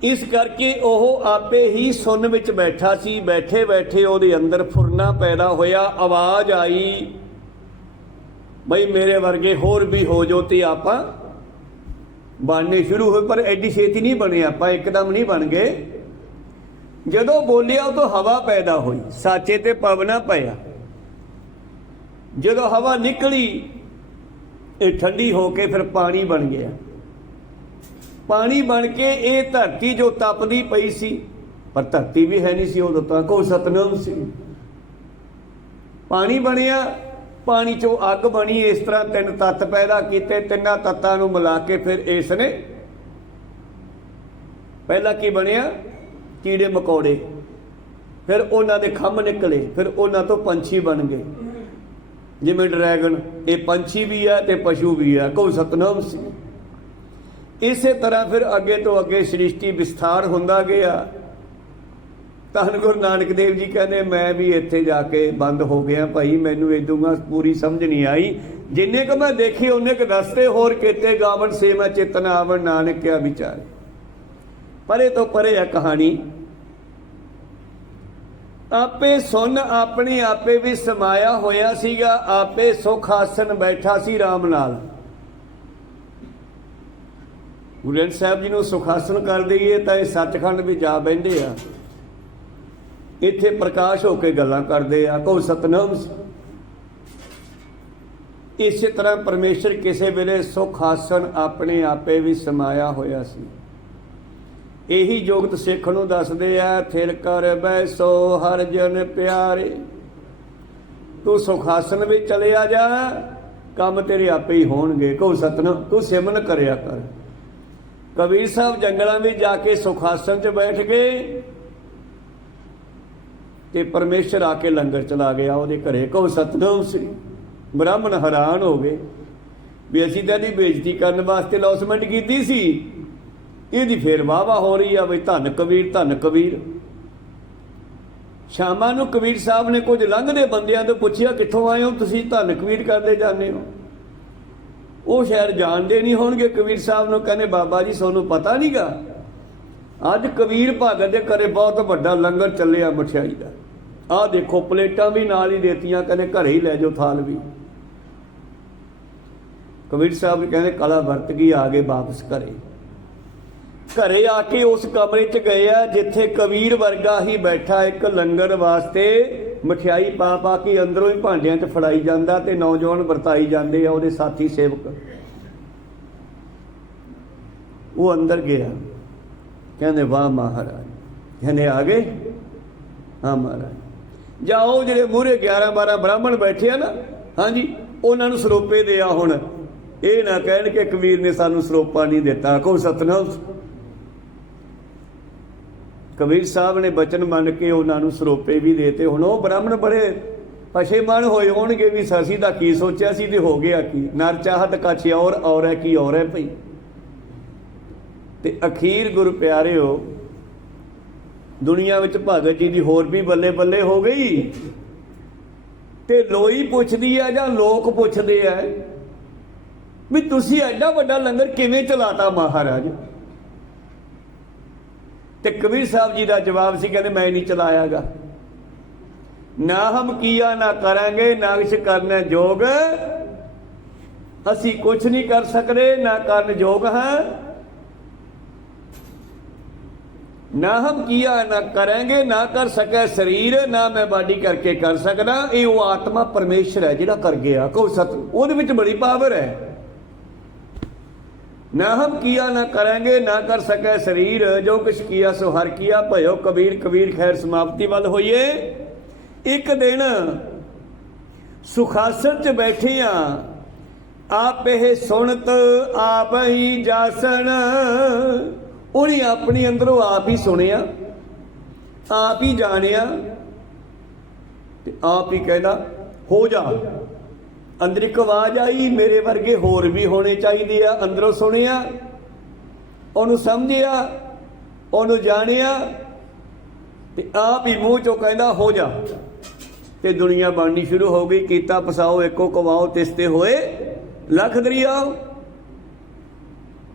इस करके ਉਹ आपे ही सुन विच बैठा सी। बैठे बैठे ਉਹਦੇ अंदर फुरना पैदा होया। आवाज आई बई मेरे वर्गे होर भी हो जो, ते आपां बनने शुरू होए। पर एडी छेती नहीं बने, आपां एकदम नहीं बन गए। जदों बोलिया तो हवा पैदा हुई, साचे ते पवना पिया। जदों हवा निकली ये ठंडी होके फिर पानी बन गया। पानी बन के ये धरती जो तपदी पई सी, पर धरती भी है नहीं सी उदों तां, कोई सतनाम सी। पानी बनिया, पानी चों अग बनी। इस तरह तीन तत्त पैदा किए। तिन्नां तत्तां नूं मिला के फिर इसने पहला की बनिया, कीड़े मकौड़े। फिर उन्हां दे खंभ निकले, फिर उन्हां तो पंछी बन गए, जिवें ड्रैगन। ये पंछी भी है ते पशु भी है, कोई सतनाम सी। इसे तरह फिर अगे तो अगे सृष्टि विस्तार हुंदा गया। धन गुरु नानक देव जी कहते मैं भी इत्थे जाके बंद हो गया भाई, मैनू इदूंगा पूरी समझ नहीं आई। जिन्ने क मैं देखी उन्ने क दसते, होर केते गावन से मैं चेतन आवन, नानक क्या विचार। परे तो परे है कहानी। आपे सुन अपने आपे भी समाया होया सीगा। आपे सुख आसन बैठा सी राम नाल। गुरु ग्रंथ साहब जी नूं सुखासन कर दईए तो ये सचखंड भी जा बहिंदे आ, इत्थे प्रकाश होके गल्लां करदे आ, कहो सतनाम। इस तरह परमेश्वर किसी वेले सुखासन अपने आपे भी समाया होया सी। यही जोगत सिख नूं दसदे आ, थिर कर बैसो हर जन प्यारे। तू सुखासन भी चलिया जा, काम तेरे आपे ही होणगे, कहो सतनाम। तू सिमरन करया कर। कबीर साहब जंगलों में जाके सुखासन च बैठ गए ते परमेश्वर आके लंगर चला गया ਉਹਦੇ घरे, कहो सतनाम श्री। ब्राह्मण हैरान हो गए भी असीं तां इहदी बेइज्जती करन वास्ते लौसमेंट कीती सी, इहदी फेर वाह हो रही है बई धन कबीर धन कबीर। शामां नूं कबीर साहब ने कुछ लंघदे बंदियां तो पुछया कित्थों आए हो तुसीं, धन कबीर करदे जांदे हो। वो शायद जानते नहीं होणगे कबीर साहब नूं, कहने बाबा जी सोनू पता नहीं गा, अज कबीर भगत दे घरे बहुत बड़ा लंगर चलिया मठियाई का। आ देखो प्लेटां भी नाल ही देतियां, कहने घरे ही लै जाओ थाल भी। कबीर साहब कहने कला वरत गई, आ गए वापस घरे। घरे आके उस कमरे च गए आ जिथे कबीर वर्गा ही बैठा एक लंगर वास्ते मठियाई पा पा के अंदरों ही भांडियां च फड़ाई जांदा ते नौजवान वरताई जांदे आ उहदे साथी सेवक। वो अंदर गया, कहने वाह महाराज, कहने आ गए, हाँ महाराज। जाओ जिहड़े मूहरे 11-12 ब्राह्मण बैठे आ ना, हाँ जी, उन्हां नूं सरोपे दे आ। हुण ये ना कहण कि कबीर ने सानूं सरोपा नहीं दिता, कहो सतनाम। कबीर साहब ने बचन मन के उन्होंने सरोपे भी देते। हुण वो ब्राह्मण बड़े पछेमान होए होणगे भी असीं तां की सोचिया सी ते हो गया की। नर चाहत कछ और है की और है भई। ते अखीर गुरु प्यारिओ दुनिया विच भगत जी दी होर भी बल्ले बल्ले हो गई। ते लोई पुछदी है जां लोक पुछदे है भी तुसीं एडा वड्डा लंगर किवें चलाता महाराज। ਤੇ ਕਬੀਰ ਸਾਹਿਬ ਜੀ ਦਾ ਜਵਾਬ ਸੀ, ਕਹਿੰਦੇ ਮੈਂ ਨਹੀਂ ਚਲਾਇਆਗਾ। ਨਾ ਹਮ ਕੀਆ ਨਾ ਕਰਾਂਗੇ ਨਾ ਕਿਛ ਕਰਨਾ ਜੋਗ, ਅਸੀਂ ਕੁਛ ਨਹੀਂ ਕਰ ਸਕਦੇ ਨਾ ਕਰਨ ਯੋਗ ਹਾਂ। ना हम किया ना करेंगे ना कर सके शरीर, ना मैं बाडी करके कर सकदा। ये वो आत्मा परमेश्वर है जिहड़ा कर गया। कहो सत, ਉਹਦੇ ਵਿੱਚ बड़ी पावर है। ना हम किया ना करेंगे ना कर सके शरीर, जो कुछ किया सो हर किया। भयो कबीर कबीर खैर समाप्ति वाल होइए। एक दिन सुखासन च बैठे आप ਇਹ सुनत आप ही जासन। ਉਹਨੇ ਆਪਣੀ ਅੰਦਰੋਂ ਆਪ ਹੀ ਸੁਣਿਆ, ਆਪ ਹੀ ਜਾਣਿਆ ਤੇ ਆਪ ਹੀ ਕਹਿੰਦਾ ਹੋ ਜਾ। ਅੰਦਰ ਇੱਕ ਆਵਾਜ਼ ਆਈ, ਮੇਰੇ ਵਰਗੇ ਹੋਰ ਵੀ ਹੋਣੇ ਚਾਹੀਦੇ ਆ। ਅੰਦਰੋਂ ਸੁਣਿਆ, ਉਹਨੂੰ ਸਮਝਿਆ, ਉਹਨੂੰ ਜਾਣਿਆ ਤੇ ਆਪ ਹੀ ਮੂੰਹ ਚੋਂ ਕਹਿੰਦਾ ਹੋ ਜਾ। ਤੇ ਦੁਨੀਆ ਬਣਨੀ ਸ਼ੁਰੂ ਹੋ ਗਈ। ਕੀਤਾ ਪਸਾਓ ਇੱਕੋ ਕਵਾਓ, ਤਿਸਤੇ ਹੋਏ ਲੱਖ ਦਰਿਆਓ।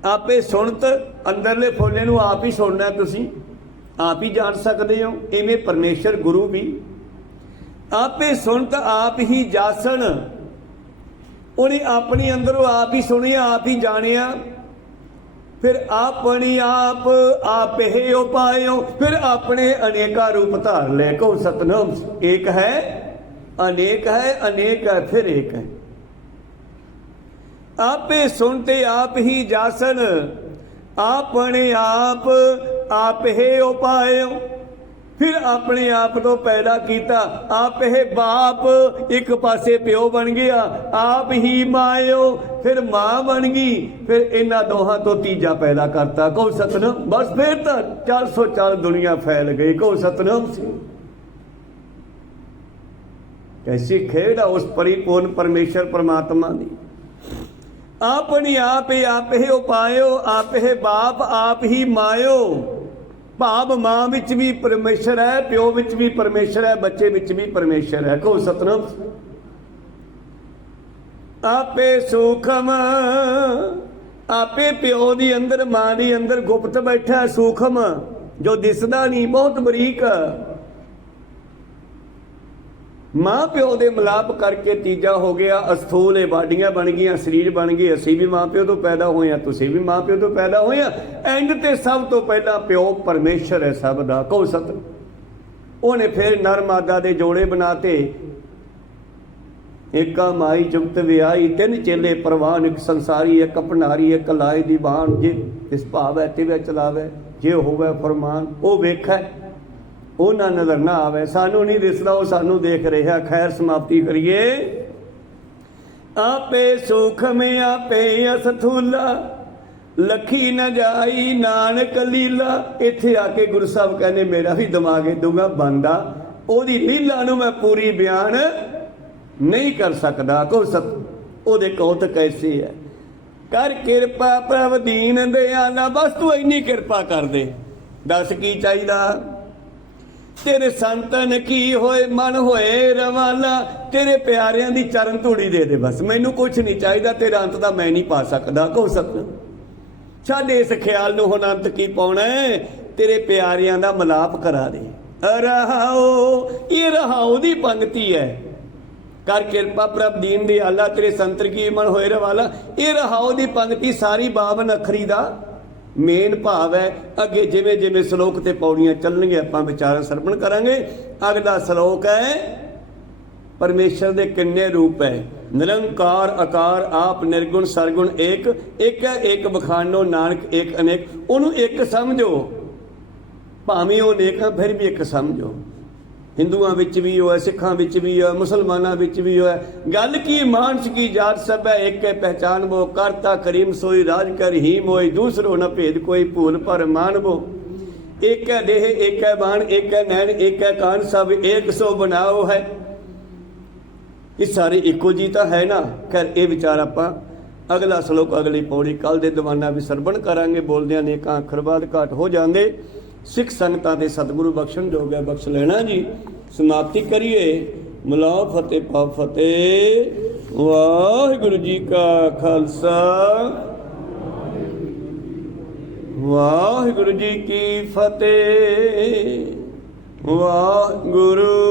आपे सुनत अंदरले फुले नूं आप ही सुनना, तुसीं आप ही जान सकते हो। इवें परमेश्वर गुरु भी आपे सुनत आप ही जासन। उन्हें अपने अंदरों आप ही सुनिया, आप ही जानिया। फिर अपनी आप ही उपायो, फिर अपने अनेका रूप धार ले। को सतनाम एक है, अनेक है, अनेक है, फिर एक है। आपे सुनते आप ही जासन, अपने आप ही उपायो। फिर अपने आप तो पैदा किया, आप ही बाप, एक पासे प्यो बन गया। आप ही मायो, फिर मां बन गई। फिर इन्हां दोहां तो तीजा पैदा करता। कहो सतनाम। बस फिर तो 404 दुनिया फैल गई। कहो सतनाम से कैसी खेड़ है उस परिपूर्ण परमेश्वर परमात्मा की। अपनी आप ही उपायो, आप ही बाप, आप ही मायो। भाव मां विच भी परमेश्वर है, प्यो विच भी परमेश्वर है, बच्चे विच भी परमेश्वर है। कहो सतनाम। आपे सूखम, आपे प्यो दी अंदर मां दी अंदर गुप्त बैठा सूखम, जो दिसदा नहीं, बहुत बरीक। मां प्यो दे मिलाप करके तीजा हो गया अस्थूल। बाडियां बन गई, शरीर बन गए। असी भी मां प्यो तो पैदा होए, तुसीं भी मां प्यो तो पैदा होए। एंड ते सब तो पहला प्यो परमेश्वर है सब दा। कहो सत। उन्हें फिर नर मादा दे जोड़े बनाते। एका माई जुगत विआई, 3 चेले परवान, एक संसारी, एक भंडारी, एक लाए दी बाण। जे इस भाव है तिवे चलावे, जे होवे फरमान। ओ वेखै ਉਹਨਾਂ ਨਜ਼ਰ ਨਾ ਆਵੇ। ਸਾਨੂੰ ਨਹੀਂ ਦਿਸਦਾ, ਉਹ ਸਾਨੂੰ ਦੇਖ ਰਿਹਾ। ਖੈਰ ਸਮਾਪਤੀ ਕਰੀਏ। ਆਪੇ ਸੁਖ ਮੇ ਆਪੇ ਅਸਥੂਲਾ, ਲਖੀ ਨ ਜਾਈ ਨਾਨਕ ਲੀਲਾ। ਇੱਥੇ ਆ ਕੇ ਗੁਰੂ ਸਾਹਿਬ ਕਹਿੰਦੇ ਮੇਰਾ ਵੀ ਦਿਮਾਗ ਇਦੂਗਾ ਬੰਦਾ, ਉਹਦੀ ਲੀਲਾ ਨੂੰ ਮੈਂ ਪੂਰੀ ਬਿਆਨ ਨਹੀਂ ਕਰ ਸਕਦਾ। ਕੋ ਸਤ ਉਹਦੇ ਕੌਤਕ ਐਸੇ ਹੈ। ਕਰ ਕਿਰਪਾ ਪ੍ਰਭ ਦੀਨ ਦਿਆਲਾ। ਬਸ ਤੂੰ ਇੰਨੀ ਕਿਰਪਾ ਕਰ ਦੇ। ਦੱਸ ਕੀ ਚਾਹੀਦਾ। तेरे संतन की होए मन होए रवाला। तेरे प्यारियां दी चरण धूड़ी दे दे। बस मैनू कुछ नहीं चाहिए, तेरा अंत दा मैं नहीं पा सकदा। कहो सतनाम। छड्ड इस ख्याल नूं, हुण अंत की पाउणा है। तेरे प्यारियां दा मिलाप करा दे। रहाओ, ये रहाओ दी पंक्ति है। कर किरपा प्रभ दीन दयाला, तेरे संतर की मन होए रवाला। ये रहाओ दी पंक्ति सारी 52 अखरी दा मेन भाव है। अगे जिमें जिमें सलोक ते पौड़ियां चलणगे आपां विचार सरवण करांगे। अगला सलोक है परमेश्वर दे किन्ने रूप है। निरंकार आकार आप निर्गुण सरगुण एक। एक है एक बखानो नानक एक अनेक। उन्होंने एक समझो, भावें वो अनेक है फिर भी एक समझो। हिंदुआं विच भी हो है, सिखां विच भी हो है, मुसलमानां विच भी हो है। गल की मानस की जात सब है एक है पहचान वो। करता करीम सोई राज कर ही मोई, दूसरो न भेद कोई भूल पर मानवो। एक है देह एक है बाण, एक है नैन एक है कान, सब एक सो बनाओ है। ये सारे इको जी तो है ना। खैर ये विचार आपां अगला सलोक अगली पौड़ी कल दे दीवाना भी सरवण करांगे। बोलदे अनेकां अखर बाद घाट हो जांदे। सिख संगतां दे सतगुरु बख्शण जोग है, बख्श लेना जी। समाप्ति करिए। मिलाओ फतेह पाओ फतेह। वाहिगुरु जी का खालसा ਵਾਹਿਗੁਰੂ ਜੀ ਕੀ ਫਤਿਹ। ਵਾਹਿਗੁਰੂ